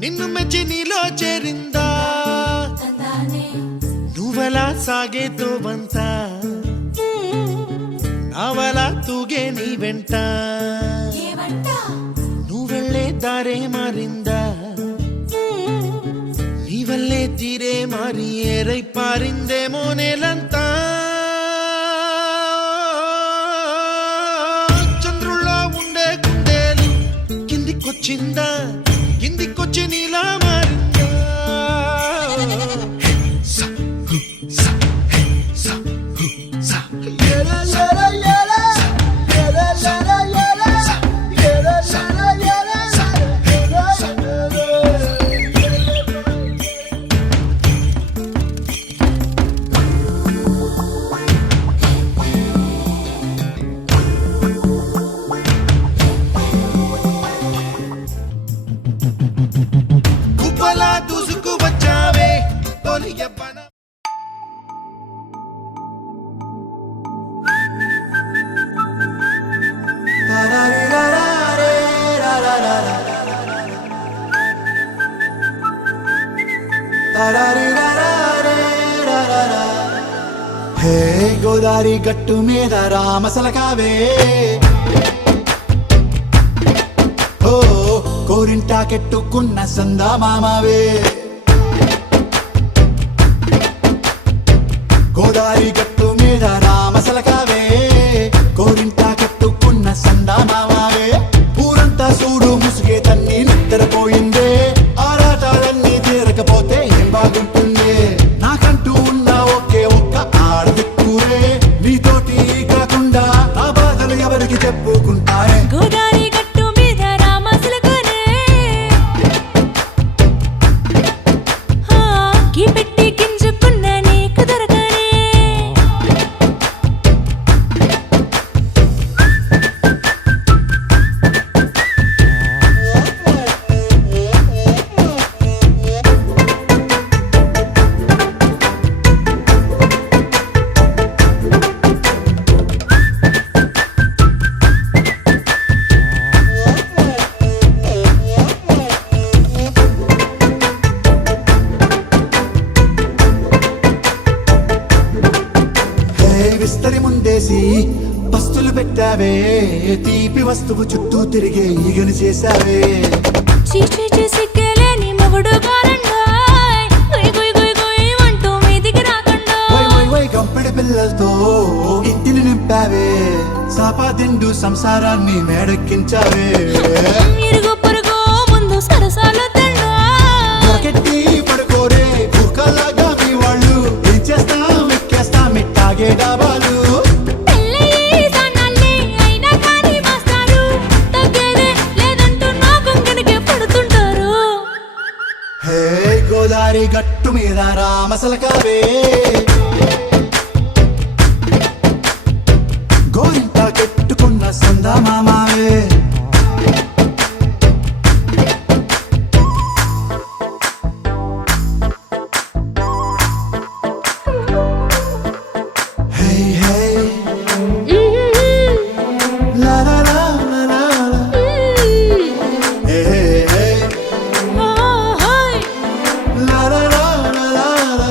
నిన్ను మెచ్చి నీలో చేరిందా నువ్వెలా సాగేతో వంత నావలా తూగే నీ వెంట నువ్వెళ్ళే దారే మారిందా నీ వల్లే తీరే మారి ఏరై పారిందేమో నేలంతా చంద్రుల్లో ఉండే కుందేలు కిందికొచ్చిందా కిందికొచ్చి నీలా మారిందా స, హు, స, హే, స, హు, స. ఎల, ఎల, ఎల. ఎల, ఎల, ఎల. ఎల, ఎల, ఎల. ఎల, కుప్పలా దూసుకు వచ్చావే తొలి యవ్వన హే గోదారి గట్టు మీద రామసలకావే ఓ కోరింటాకెట్టుకున్న సందా మామావే గోదారి గట్టు మీద రామసలకావే కోరింటాకెట్టుకున్న సందా మామావే ఊరంతా చూడు ముసుగే తన్ని నిద్రపోయిందే ఆరాటాలన్నీ తీరకపోతే ఏం బాగుంటుందే నాకంటూ ఉన్న ఒకే ఒక్క ఆడదిక్కురే నీతోటి కాకుండా నా బాధలు ఎవరికి చెప్పుకుంటారే గోదారి గట్టు మీద రామసులకనే కీ పెట్టి గింజుకున్న నీకు దొరకనే నింపావే తీపి వస్తువు చుట్టూ తిరిగే ఈగని చేశావే చీచి సిగ్గలేని మొగుడు కారండాయ్ గుయ్ గుయ్ గుయ్ గుయ్ అంటూ మీదికి రాకుండా వై గంపెడి పిల్లలతో ఇంటిని నింపావే సాపాదిండు సంసారాన్ని మేడెక్కించావే ఇరుగు పొరుగు ముందు సరసాలు తండా దొరకెట్టి పడుకోరే కుక్కలాగా మీ వాళ్ళు ఏం చేస్తాం ఎక్కేస్తాం ఇట్టాగే డాబాలు పెళ్ళయి సన్నాళ్ళే అయినా కానీ మాస్తారు తగ్గేదే లేదంటూ నా కొంగనికే పడుతుంటారు హే గోదారి గట్టు మీద రామసలకావే గోరింట కెట్టుకున్న సందమామావే హే హే లా లా లా లా లా లా. హే హే హే ఓహోయ్ లా లా లా లా లా లా.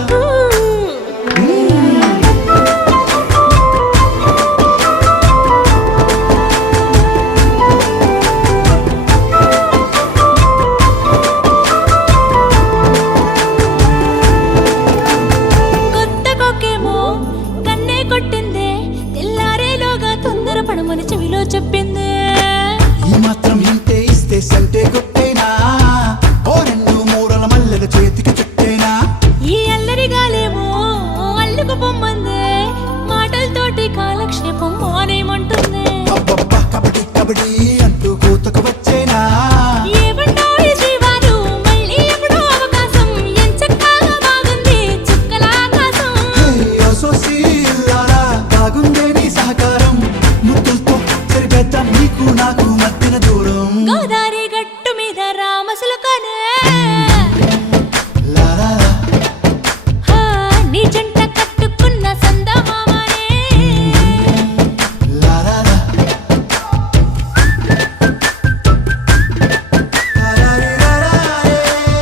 కొత్త కొక్కేమో కన్నే కొట్టిందే తెల్లారేలోగా తొందర పడమని చెవిలో చెప్పిందే ఈ మాత్రం ఇంటే ఇస్తే సంటే కొట్టేనా ఓ రెండు మూరల మల్లెల చేతికి చుట్టేనా ఈ అల్లరి గాలేమో అల్లుకు పొమ్మందే మాటలతోటి కాలక్షేపం మానేమంటుంది అబ్బబ్బా కబడ్డీ కబడ్డీ అంటూ కూతకు వచ్చేనా ఏమంటాయి జీవాలు మళ్ళీ ఎప్పుడో అవకాశం ఎంచక్కా బాగుంది చుక్కల ఆకాశం హే అసోసి ఇల్లారా బాగుందే నీ సహకారం ముద్దులతో సరిపెద్దాం నీకు నాకు మధ్యన దూరం గోదారి గట్టు మీద రామసులకనే లా లా లా. హా, నీ జంట కట్టుకున్న సందమామనే లా లా లా. లా లా రీ లా లా రే,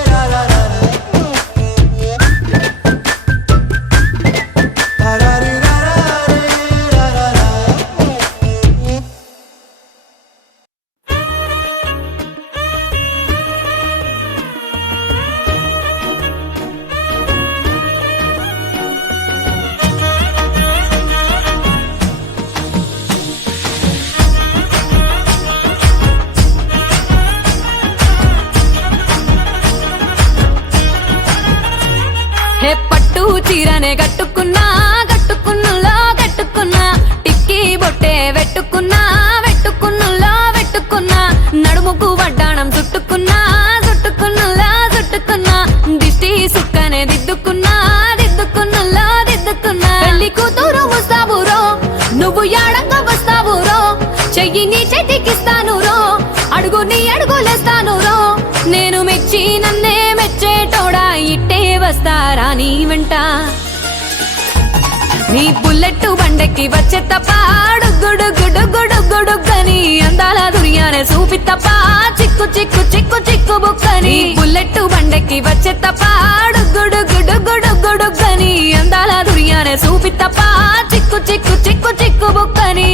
లా లా లా లా. లా లా రీ లా లా రే, లా లా లా. హే పట్టు చీరనే కట్టుకున్నా కట్టుకున్నులో కట్టుకున్నా టిక్కీ బొట్టే వెట్టుకున్నా వెట్టుకున్నులో వెట్టుకున్నా నడుముకు వడ్డాణం చుట్టుకున్నా చుట్టుకున్నులో చుట్టుకున్నా దిష్టి సుక్కనే దిద్దుకున్నా దిద్దుకున్నులో దిద్దుకున్నా పెళ్లి కూతురు వస్తావురో నువ్వు యాడంగా వస్తావురో చెయ్యి నీ చేతికిస్తాను రో అడుగు నీ అడుగులేస్తాను రో నేను మెచ్చి నన్నే మెచ్చేటోడా ఇట్టే వస్తారా నీ వెంట నీ బుల్లెట్ బండెక్కి వచ్చే తప్ప గుడుగుడుగుడుగుడుగుడుగని అందాల దునియానే చూపి తప్ప చిక్కు చిక్కు చిక్కు చిక్కు బుక్కని బుల్లెట్ బండెక్కి వచ్చే తప్ప గుడుగుడుగుడుగుడుగని అందాల దునియానే చూపి తప్ప చిక్కు చిక్కు చిక్కు చిక్కు బుక్కని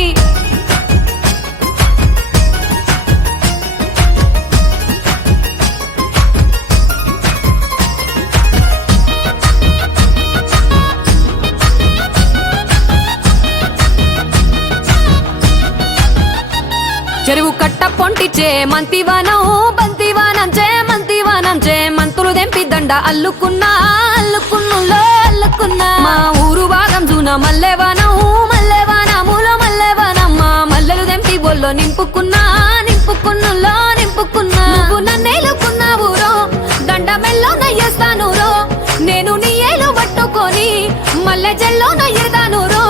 చెరువు కట్ట పొంటిచే మంతివానం బంతివానం చే మంతివానం చే మంతులు దెంపి దండ అల్లుకున్నా అల్లుకున్నులో అల్లుకున్నా మా ఊరు భాగం జూన మల్లెవానం మల్లెవానములో మల్లెవానం మా మల్లెలు దెంపి బొల్లో నింపుకున్నా నింపుకున్నులో నింపుకున్నా నువ్వు నన్నేలుకున్నావు రో దండ మెల్లో నయ్యేస్తాను రో నేను నీ ఏలు పట్టుకొని మల్లె జల్లో నయ్యేదాను రో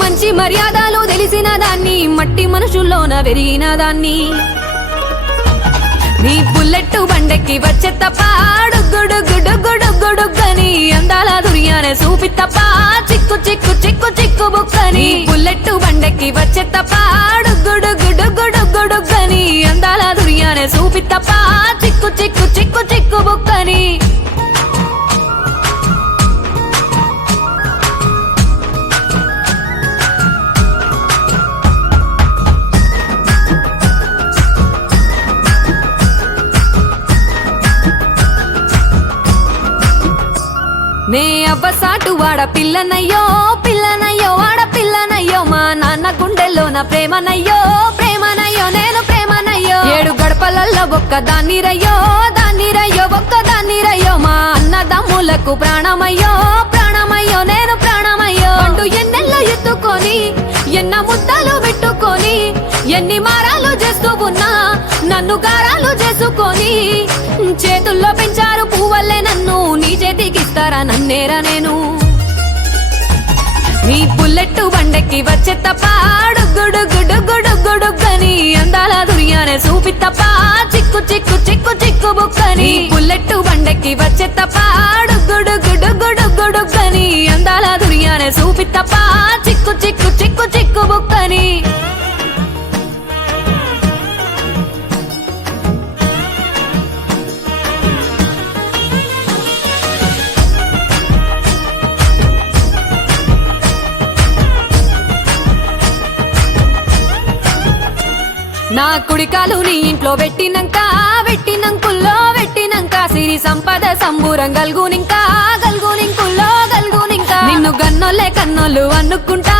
మంచి మర్యాదలు తెలిసిన దాన్ని మట్టి మనుషుల్లోన పెరిగిన దాన్ని నీ బుల్లెట్ బండెక్కి వచ్చే తప్ప గుడుగుడుగుడుగుడుగని అందాల దునియానే చూపి తప్ప చిక్కు చిక్కు చిక్కు చిక్కు బుక్కని బుల్లెట్ బండెక్కి వచ్చే తప్ప గుడుగుడుగుడుగుడుగని అందాల దునియానే చూపి తప్ప చిక్కు చిక్కు చిక్కు చిక్కు బుక్కని నే అవ్వసాటు వాడ పిల్లనయ్యో పిల్లనయ్యో వాడ పిల్లనయ్యో మా నాన్న గుండెల్లోన ప్రేమనయ్యో ప్రేమనయ్యో నేను ప్రేమనయ్యో 7 గడపలల్లో ఒక్క దాన్ని రయ్యో ఒక్క దాన్ని రయ్యో మా అన్నదమ్ములకు ప్రాణమయ్యో ప్రాణమయ్యో నేను ప్రాణమయ్యో అంటూ ఎన్నెల్లో ఎత్తుకొని ఎన్న ముద్దలు పెట్టుకొని ఎన్ని మారాలు చేస్తూ ఉన్నా నన్ను గారాలు చేసుకొని చేతుల్లో పెంచారు పువ్వల్లే నన్ను నీ చేతికిస్తారా నన్నేరా నేను నీ బుల్లెట్టు బండెక్కి వచ్చే తప్ప డుగ్గుడుగ్గుడుగ్గుడుగ్గుడుగ్గని అందాల దుర్యానే చూపి తప్ప చిక్కు చిక్కు చిక్కు చిక్కు బుక్కని బుల్లెట్టు బండెక్కి వచ్చే తప్ప డుగ్గుడుగ్గుడుగ్గుడుగ్గుడుగ్గని అందాల దుర్యానే చూపి తప్ప చిక్కు చిక్కు చిక్కు చిక్కు బుక్కని నా కుడికాలు నీ ఇంట్లో పెట్టినంక సిరి సంపద సంబూరం గల్గునింకా నిన్ను గన్నోలే కన్నోళ్ళు అనుకుంటా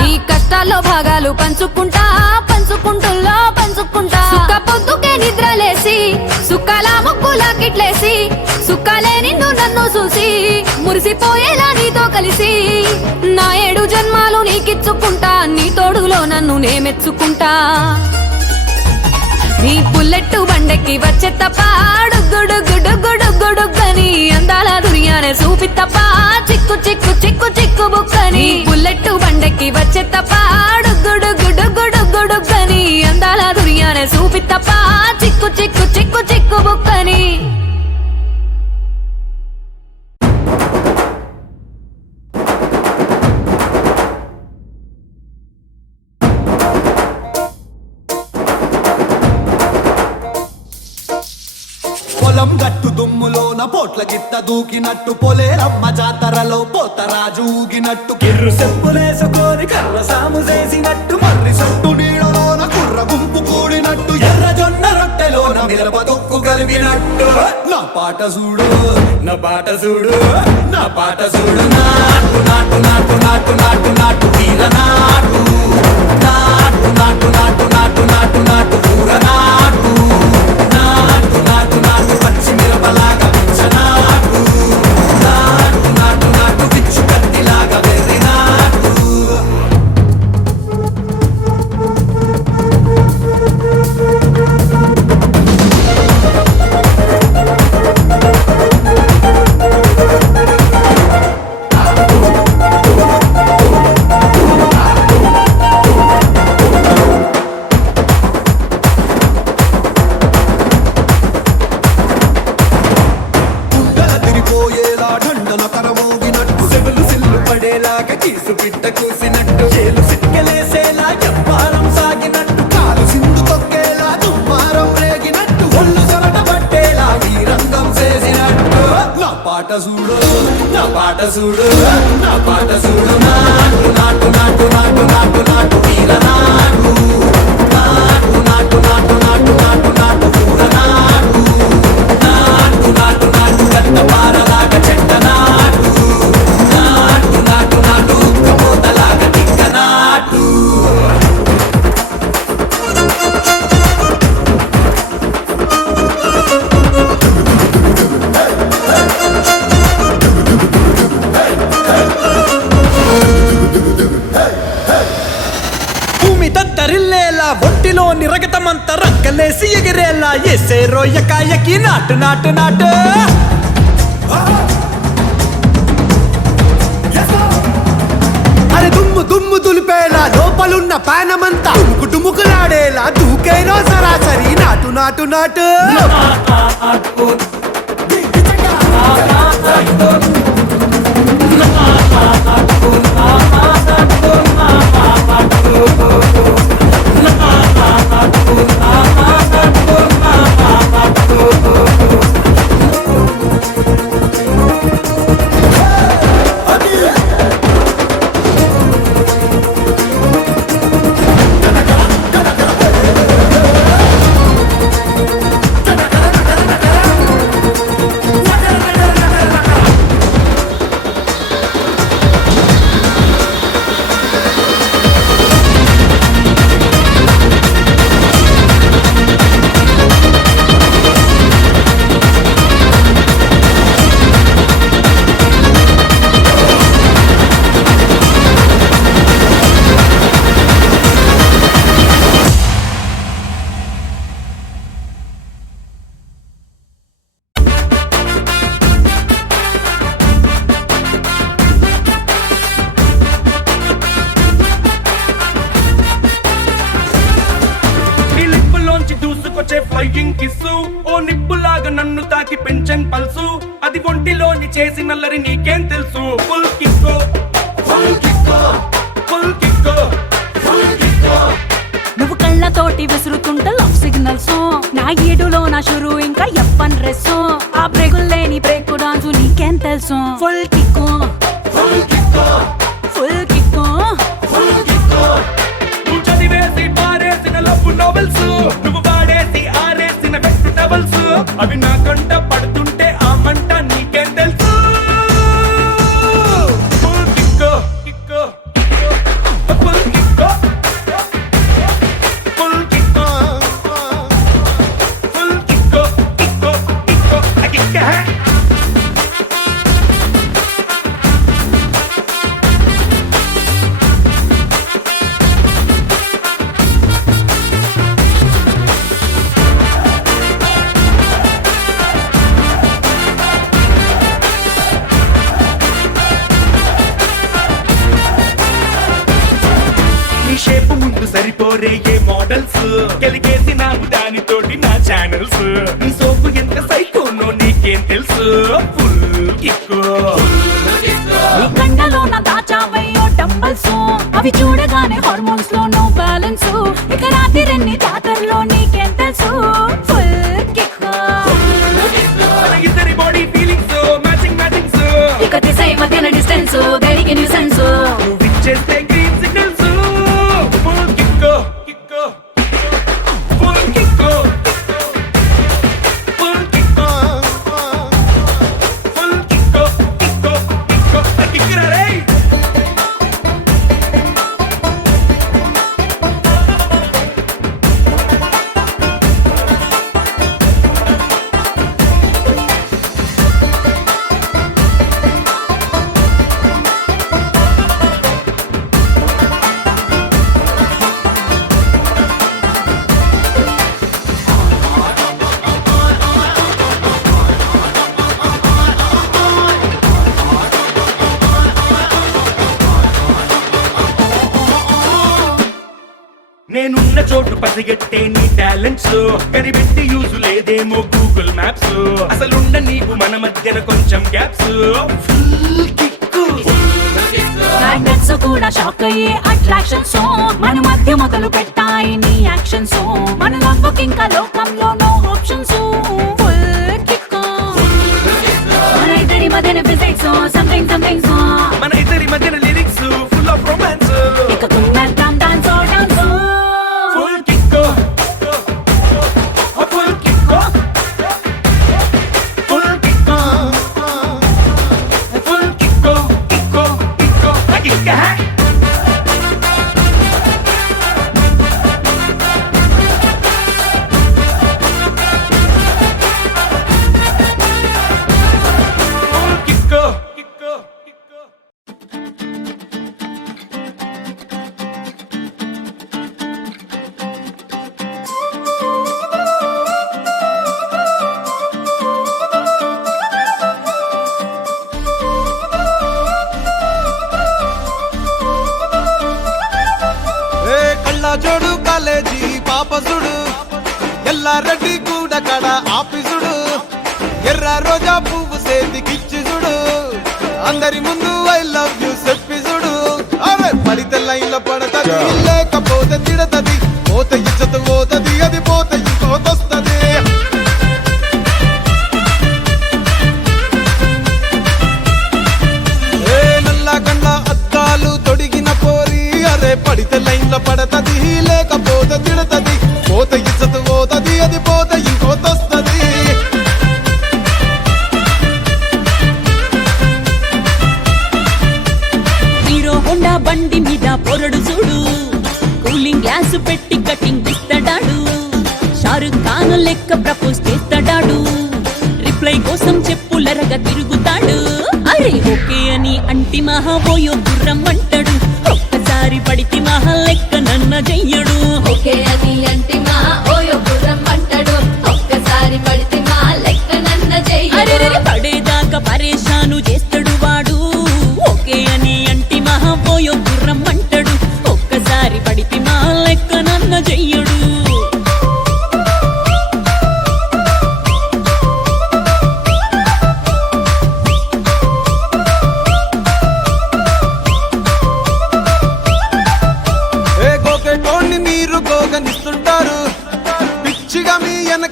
నీ కష్టాల్లో భాగాలు పంచుకుంటా సుక్క పొద్దుకే నిద్రలేసి సుక్కల ముక్కులా కిట్లేసి సుక్కలే నిన్ను నన్ను చూసి మురిసిపోయేలా నీతో కలిసి నా 7 జన్మాలు నీకిచ్చుకుంటా నీ తోడులో నన్ను నే మెచ్చుకుంటా నీ బుల్లెట్టు బండెక్కి వచ్చే తప్ప డుగ్గుడుగ్గుడుగ్గుడుగ్గుడుగ్గని అందాల దుర్యానే చూపి తప్ప చిక్కు చిక్కు చిక్కు చిక్కు బుక్కని బుల్లెట్టు బండెక్కి వచ్చే తప్ప డుగ్గుడుగ్గుడుగ్గుడుగ్గుడుగ్గని అందాల దుర్యానే చూపి తప్ప చిక్కు చిక్కు చిక్కు చిక్కు బుక్కని పొలం గట్టు దుమ్ములోన పోట్ల గిత్త దూకినట్టు పొలేరమ్మ జాతరలో పోతరాజు ఊగినట్టు కిర్రు చెప్పులేసుకొని కర్ర సాము చేసినట్టు మర్రి సొట్టు నీడలోన కుర్ర గుంపు కూడినట్టు ఎర్ర జొన్న రొట్టెలోన మిరప దొక్కు కలిపినట్టు నా పాట చూడు నాటు నాటు నాటు నాటు నాటు నాటు వీర నాటు నాటు నాటు నాటు నాటు నాటు నాటు ఊర నాటు నాటు నాటు నాటు పచ్చి మిరపలాగా పిచ్చనాటు నాటు నాటు నాటు పిచ్చు కత్తిలాగా వెర్రి నాటు కీసు పిట్ట కూసినట్టు చేలు సిక్కలేసేలా ఎవ్వారం సాగినట్టు కాలు సింధు తొక్కేలా దుమ్మారం రేగినట్టు ఒళ్ళు చెమట పట్టేలా వీరంగం చేసినట్టు నా పాట చూడు నాటు నాటు నాటు నాటు నాటు నాటు వీర నాటు నాటు నాటు నాటు నాటు నాటు నాటు ఊర నాటు నాటు నాటు నాటు గంట పారలాగా చెట్ట నాటు నాటు నాటు నాటు కమోతలాగా టిక్క నాటు భూమి దద్దరిల్లేలా ఒంటిలోని రగతమంత రక్కలేసి ఎగిరేలా ఎసే రోయకాయకి నాటు నాటు నాటు అరే దుమ్ము దుమ్ము దులిపేలా లోపలున్న పానమంతా డుముకులాడేలా దూకేనో సరాసరి నాటు నాటు నాటు దూసుకొచ్చే ఫ్లైయింగ్ కిస్సు ఓ నిప్పులాగా నన్ను తాకి పెంచన్ పల్సు అది ఒంటిలోని చేసి నల్లరి నీకేం తెలుసు ఫుల్ కిక్కో ఫుల్ కిక్కో ఫుల్ కిక్కో ఫుల్ కిక్కో నువ్వు కళ్ళతోటి విసురుతుంట లవ్ సిగ్నల్స్ నా ఏడులో నా షురు ఇంకా ఎప్పన్ డ్రెస్ ఆ బ్రేకులు లేని బ్రేక్ డాన్స్ నీకేం తెలుసు ఫుల్ కిక్కో ఫుల్ కిక్కో ఫుల్ కిక్కో ఫుల్ కిక్కో నువ్వు చదివేసి పారేసిన లవ్ నోవెల్స్ నువ్వు వాడేసి ఆరేసిన బెస్ట్ టవల్స్ అవి నా కంట పడుతుంటే ఆ మంట నీకేం తెలుసు ఫుల్ కిక్కో కిక్కో ఫుల్ కిక్కో ఫుల్ కిక్కో ఫుల్ కిక్కో కిక్కో కిక్కో కిక్కో నీ షేపు ముందు సరిపోరే ఏ మోడల్స్ కలిగేసి నాకు దానితోటి నా ఛానల్స్ నీ సోపు ఎంత సైకోనో నీకేం తెలుసు ఫుల్ కిక్కో నీ కండలో నా దాచావయ్యో డంబల్స్ అవి చూడగానే హార్మోన్స్ లో నో బ్యాలెన్స్ ఇక రాత్రి జాతరలో నీకేం తెలుసు ఫుల్ కిక్కో మన ఇద్దరి బాడీ ఫీలింగ్స్ మ్యాచింగ్ మ్యాచింగ్స్ ఇక దిశ మధ్యన డిస్టెన్స్ దేనికి న్యూసెన్స్ నువ్వు ఇచ్చేస్తే గ్రీన్ సిగ్నల్స్ ఫుల్ కిక్కో కిక్కో ఫుల్ కిక్కో ఫుల్ కిక్కో ఫుల్ కిక్కో కిక్కో కిక్కో కిక్కరా రే నేనున్న చోటు పసిగట్టే నీ టాలెంట్స్ కనిపెట్టి యూజ్ లేదేమో గూగుల్ మ్యాప్స్ అసలుండ నీకు మన మధ్యన కొంచెం గ్యాప్స్ ఫుల్ కిక్కు మ్యాగ్నెట్స్ కూడా షాక్ అయ్యే అట్రాక్షన్స్ మన మధ్య మొదలు పెట్టాయి నీ యాక్షన్స్ మన లవ్ ఇంకా లోకంలో నో ఆప్షన్స్ ఫుల్ కిక్ మన ఇద్దరి మధ్యన ఫిజిక్స్ సంథింగ్ సంథింగ్ మన ఇద్దరి మధ్యన లిరిక్స్ ఫుల్ ఆఫ్ రొమాన్స్ ఇక కుమ్మేద్దాం dance dance full kick full kick full kick full kick kick kick kick జోడు కాలేజీ పాపసుడు ఎల్లారెడ్డి కూడా కడ ఆఫీసుడు ఎర్ర రోజా పువ్వు సేతికిచ్చి చూడు అందరి ముందు ఐ లవ్ యూ చెప్పిసుడు అరే పడితే లైన్లో పడతది లేకపోతే తిడతది పోత ఇచ్చత పోతది అది పోత ఇంకోతొస్తది నల్ల కండ్ల అద్దాలు తొడిగిన పోరి అరే పడితే లైన్లో పడతది లేకపోతే తిడతది పోత ఇచ్చత పోతది అది పోత ఇంకోతొస్తది హీరో హోండా బండి మీద పొరడు చూడు కూలింగ్ గ్లాస్ పెట్టి కటింగ్ ఇస్తాడాడు షారుఖ్ ఖాన్ లెక్క ప్రపోజ్ చేస్తాడాడు రిప్లై కోసం చెప్పులరగా తిరుగుతాడు అరే ఓకే అని అంటి మహా పోయో గుర్రం అంటాడు ఒక్కసారి పడితే మహా లెక్క నన్న చెయ్యడు ఓకే అది అంటే మా ఓయో గుర్రం అంటాడు ఒక్కసారి పడితే మా లెక్క నన్న అరే చెయ్యడు పడేదాకా పరేషాను చేస్తాడు వాడు ఓకే అని అంటి మహా పోయో గుర్రం అంటాడు ఒక్కసారి పడితే మా లెక్క నన్న చెయ్యడు